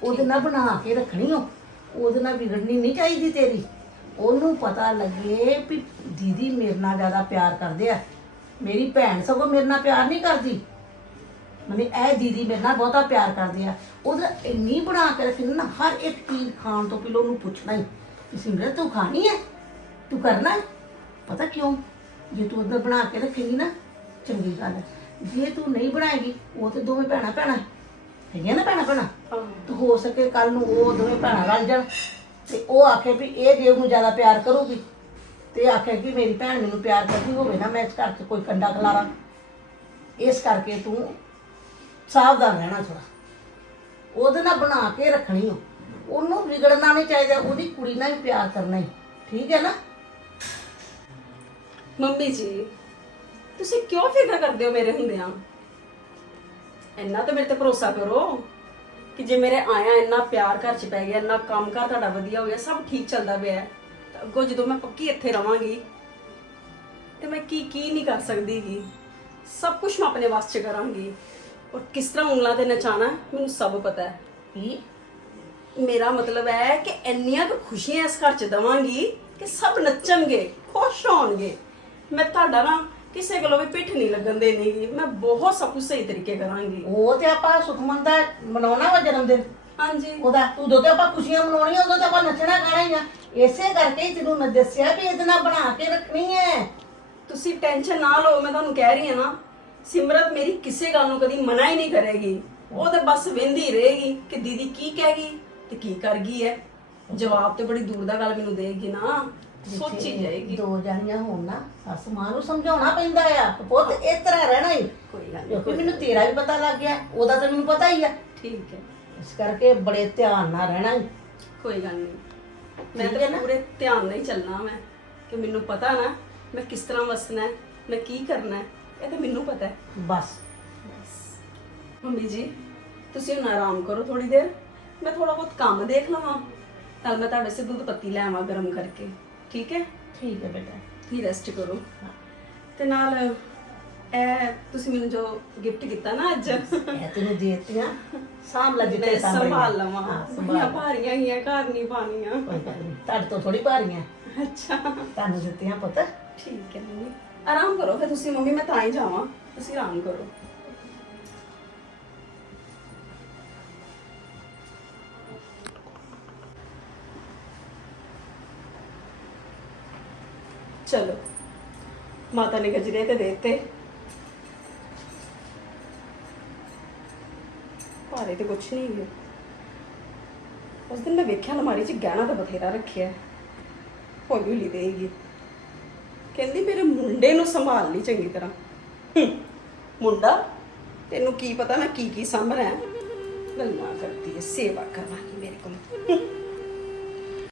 Speaker 1: ਉਹਦੇ ਨਾਲ ਬਣਾ ਕੇ ਰੱਖਣੀ ਉਹ ਉਹਦੇ ਨਾਲ ਵਿਗੜਨੀ ਨਹੀਂ ਚਾਹੀਦੀ ਤੇਰੀ। ਉਹਨੂੰ ਪਤਾ ਲੱਗੇ ਵੀ ਦੀਦੀ ਮੇਰੇ ਨਾਲ ਜ਼ਿਆਦਾ ਪਿਆਰ ਕਰਦੇ ਆ। ਮੇਰੀ ਭੈਣ ਸਗੋਂ ਮੇਰੇ ਨਾਲ ਪਿਆਰ ਨਹੀਂ ਕਰਦੀ। ਮਨੇ ਇਹ ਦੀਦੀ ਮੇਰੇ ਨਾਲ ਬਹੁਤਾ ਪਿਆਰ ਕਰਦੇ ਆ। ਉਹਦਾ ਇੰਨੀ ਬਣਾ ਕੇ ਰੱਖੀ ਨਾ ਹਰ ਇੱਕ ਚੀਜ਼ ਖਾਣ ਤੋਂ ਪਹਿਲਾਂ ਉਹਨੂੰ ਪੁੱਛਣਾ ਹੀ। ਕਿ ਸਿਮਰਤ ਤੂੰ ਖਾਣੀ ਹੈ? ਤੂੰ ਕਰਨਾ ਹੈ? ਪਤਾ ਕਿਉਂ? ਜੇ ਤੂੰ ਉਹਦਾ ਬਣਾ ਕੇ ਰੱਖੇਂਗੀ ਨਾ ਚੰਗੀ ਗੱਲ ਹੈ। ਜੇ ਤੂੰ ਨਹੀਂ ਬਣਾਏਗੀ ਉਹ ਤੇ ਦੋਵੇਂ ਭੈਣਾਂ ਭੈਣਾਂ ਹੈਗੀਆਂ ਨਾ ਭੈਣਾਂ ਭੈਣਾਂ? ਤੇ ਹੋ ਸਕੇ ਕੱਲ ਨੂੰ ਉਹ ਦੋਵੇਂ ਭੈਣਾਂ ਰਲ ਜਾਣ। ਤੇ ਉਹ ਆਖੇ ਵੀ ਇਹ ਜੇ ਉਹਨੂੰ ਜ਼ਿਆਦਾ ਪਿਆਰ ਕਰੂਗੀ ਤੇ ਆਖੇ ਕਿ ਮੇਰੀ ਭੈਣ ਮੈਨੂੰ ਪਿਆਰ ਕਰਦੀ ਹੋਵੇ ਨਾ ਮੈਂ ਇਸ ਘਰ 'ਚ ਕੋਈ ਕੰਡਾ ਖਲਾਰਾ ਇਸ ਕਰਕੇ ਤੂੰ ਸਾਵਧਾਨ ਰਹਿਣਾ ਥੋੜਾ ਉਹਦੇ ਨਾਲ ਬਣਾ ਕੇ ਰੱਖਣੀ ਓ ਉਹਨੂੰ ਵਿਗੜਨਾ ਨਹੀਂ ਚਾਹੀਦਾ ਉਹਦੀ ਕੁੜੀ ਨਾਲ ਵੀ ਪਿਆਰ ਕਰਨਾ ਹੀ। ਠੀਕ ਹੈ ਨਾ? ਮੰਮੀ ਜੀ ਤੁਸੀਂ ਕਿਉਂ ਫਿਕਰ ਕਰਦੇ ਹੋ ਮੇਰੇ ਹੁੰਦਿਆਂ? ਇੰਨਾ ਤਾਂ ਮੇਰੇ ਤੇ ਭਰੋਸਾ ਕਰੋ ਕਿ ਜੇ ਮੇਰੇ ਆਇਆ ਇੰਨਾ ਪਿਆਰ ਘਰ ਚ ਪੈ ਗਿਆ ਇੰਨਾ ਕੰਮ ਘਰ ਤੁਹਾਡਾ ਵਧੀਆ ਹੋ ਗਿਆ ਸਭ ਠੀਕ ਚੱਲਦਾ ਪਿਆ ਹੈ, ਤਾਂ ਅੱਗੋਂ ਜਦੋਂ ਮੈਂ ਪੱਕੀ ਇੱਥੇ ਰਵਾਂਗੀ ਤੇ ਮੈਂ ਕੀ ਕੀ ਨਹੀਂ ਕਰ ਸਕਦੀਗੀ। ਸਭ ਕੁਝ ਮੈਂ ਆਪਣੇ ਵਾਸਤੇ ਕਰਾਂਗੀ। ਔਰ ਕਿਸ ਤਰ੍ਹਾਂ ਉਂਗਲਾਂ ਤੇ ਨਚਾਣਾ ਮੈਨੂੰ ਸਭ ਪਤਾ ਹੈ। ਕੀ? ਮੇਰਾ ਮਤਲਬ ਹੈ ਕਿ ਇੰਨੀਆਂ ਕੁ ਖੁਸ਼ੀਆਂ ਇਸ ਘਰ ਚ ਦਵਾਂਗੀ ਕਿ ਸਭ ਨੱਚਣਗੇ ਖੁਸ਼ ਹੋਣਗੇ। ਮੈਂ ਤੁਹਾਡਾ ਨਾ ਕਿਸੇ ਕੋਲੋਂ ਵੀ ਪਿੱਠ ਨਹੀਂ ਲੱਗਣ ਦੇਣੀਗੀ। ਮੈਂ ਬਹੁਤ ਸਭ ਕੁਝ ਸਹੀ ਤਰੀਕੇ ਕਰਾਂਗੀ। ਉਹ ਤੇ ਆਪਾਂ ਸੁਖਮਨ ਦਾ ਮਨਾਉਣਾ ਵਾ ਜਨਮ ਦਿਨ। ਹਾਂਜੀ। ਉਹਦਾ ਉਦੋਂ ਤੇ ਆਪਾਂ ਖੁਸ਼ੀਆਂ ਮਨਾਉਣੀਆਂ ਉਦੋਂ ਤੇ ਆਪਾਂ ਨੱਚਣਾ ਗਾਣਾ ਹੀ ਆ। ਇਸੇ ਕਰਕੇ ਹੀ ਤੈਨੂੰ ਮੈਂ ਦੱਸਿਆ ਵੀ ਇਹਦੇ ਨਾਲ ਬਣਾ ਕੇ ਰੱਖਣੀ ਹੈ। ਤੁਸੀਂ ਟੈਨਸ਼ਨ ਨਾ ਲਓ ਮੈਂ ਤੁਹਾਨੂੰ ਕਹਿ ਰਹੀ ਹਾਂ ਨਾ ਸਿਮਰਤ ਮੇਰੀ ਕਿਸੇ ਗੱਲ ਨੂੰ ਕਦੀ ਮਨਾ ਹੀ ਨਹੀਂ ਕਰੇਗੀ। ਉਹ ਤਾਂ ਬਸ ਵਿੰਦੀ ਰਹੇਗੀ ਕਿ ਦੀਦੀ ਕੀ ਕਹਿ ਗਈ ਤੇ ਕੀ ਕਰ ਗਈ ਹੈ ਜਵਾਬ ਤੇ ਬੜੀ ਦੂਰ ਦਾ ਗੱਲ ਮੈਨੂੰ ਦੇਗੀ ਨਾ। ਸੋਚੀ ਜਾਏਗੀ। ਦੋ ਜਾਨੀਆਂ ਹੋਣ ਨਾ ਸੱਸ ਮਾਂ ਨੂੰ ਸਮਝਾਉਣਾ ਪੈਂਦਾ ਆ। ਪੁੱਤ ਇਸ ਤਰ੍ਹਾਂ ਰਹਿਣਾ ਹੀ ਕੋਈ ਗੱਲ ਨਹੀਂ ਕਿਉਂਕਿ ਮੈਨੂੰ ਤੇਰਾ ਵੀ ਪਤਾ ਲੱਗ ਗਿਆ ਉਹਦਾ ਤਾਂ ਮੈਨੂੰ ਪਤਾ ਹੀ ਆ। ਠੀਕ ਹੈ ਇਸ ਕਰਕੇ ਬੜੇ ਧਿਆਨ ਨਾਲ ਰਹਿਣਾ ਹੀ ਕੋਈ ਗੱਲ ਨਹੀਂ। ਮੈਂ ਤਾਂ? ਪੂਰੇ ਧਿਆਨ ਨਾਲ ਹੀ ਚੱਲਣਾ ਮੈਂ ਕਿ ਮੈਨੂੰ ਪਤਾ ਨਾ ਮੈਂ ਕਿਸ ਤਰ੍ਹਾਂ ਵਸਣਾ ਹੈ ਮੈਂ ਕੀ ਕਰਨਾ। ਹੈ ਇਹ ਤਾਂ ਮੈਨੂੰ ਪਤਾ ਹੈ। ਬਸ। ਮੰਮੀ ਜੀ ਤੁਸੀਂ ਹੁਣ ਆਰਾਮ ਕਰੋ ਥੋੜੀ ਦੇਰ। ਮੈਂ ਥੋੜਾ ਬਹੁਤ ਕੰਮ ਦੇਖ ਲਵਾਂ। ਨਾਲ ਮੈਂ ਤੁਹਾਡੇ ਸੇ ਦੁੱਧ ਪੱਤੀ ਲੈ ਆਵਾਂ ਗਰਮ ਕਰਕੇ। ਠੀਕ ਹੈ? ਠੀਕ ਹੈ ਬੇਟਾ। ਤੁਸੀਂ ਰੈਸਟ ਕਰੋ। ਤੇ ਨਾਲ ਇਹ ਤੁਸੀਂ ਮੈਨੂੰ ਜੋ ਗਿਫਟ ਕੀਤਾ ਨਾ ਅੱਜ। ਇਹ ਤੈਨੂੰ ਦੇਤੀਆਂ। ਸਾਂਭ ਲੈ ਜਿੱਤੇ ਮੈਂ ਸਾਂਭ ਸੰਭਾਲ ਲਵਾਂ। ਹਾਂ, ਸੰਭਾਲ ਬੜੀਆਂ ਲੈ। ਭਾਰੀਆਂ ਹੀ ਆ ਘਰ ਨਹੀਂ ਪਾਣੀਆਂ ਕੋਈ ਗੱਲ ਨਹੀਂ। ਤੁਹਾਡੇ ਤੋਂ ਥੋੜੀ ਭਾਰੀਆਂ। ਅੱਛਾ। ਤੁਹਾਨੂੰ ਦਿੱਤੀਆਂ ਪੁੱਤ। ਠੀਕ ਹੈ ਮੰਮੀ। ਆਰਾਮ ਕਰੋ, ਫਿਰ ਤੁਸੀਂ ਮੰਮੀ, ਮੈਂ ਤਾਂ ਹੀ ਜਾਵਾਂ। ਤੁਸੀਂ ਆਰਾਮ ਕਰੋ। ਚਲੋ, ਮਾਤਾ ਨੇ ਗਜਰੇ ਤੇ ਦੇਤੇ। ਭਾਰੇ ਤੇ ਕੁਛ ਨਹੀਂ ਹੈ ਉਸ ਦਿਨ ਮੈਂ ਵੇਖਿਆ ਅਲਮਾਰੀ 'ਚ ਗਹਿਣਾ ਤਾਂ ਬਥੇਰਾ ਰੱਖਿਆ। ਹੈ। ਹੌਲੀ ਹੌਲੀ ਦੇਗੀ। ਕਹਿੰਦੀ ਮੇਰੇ ਮੁੰਡੇ ਨੂੰ ਸੰਭਾਲ ਲਈ ਚੰਗੀ ਤਰ੍ਹਾਂ। ਹੂੰ, ਮੁੰਡਾ ਤੈਨੂੰ ਕੀ ਪਤਾ ਮੈਂ ਕੀ ਕੀ ਸੰਭਣਾ ਹੈ ਗੱਲਾਂ ਕਰਦੀ ਹੈ ਸੇਵਾ ਕਰਵਾਂਗੀ ਮੇਰੇ ਕੋਲ।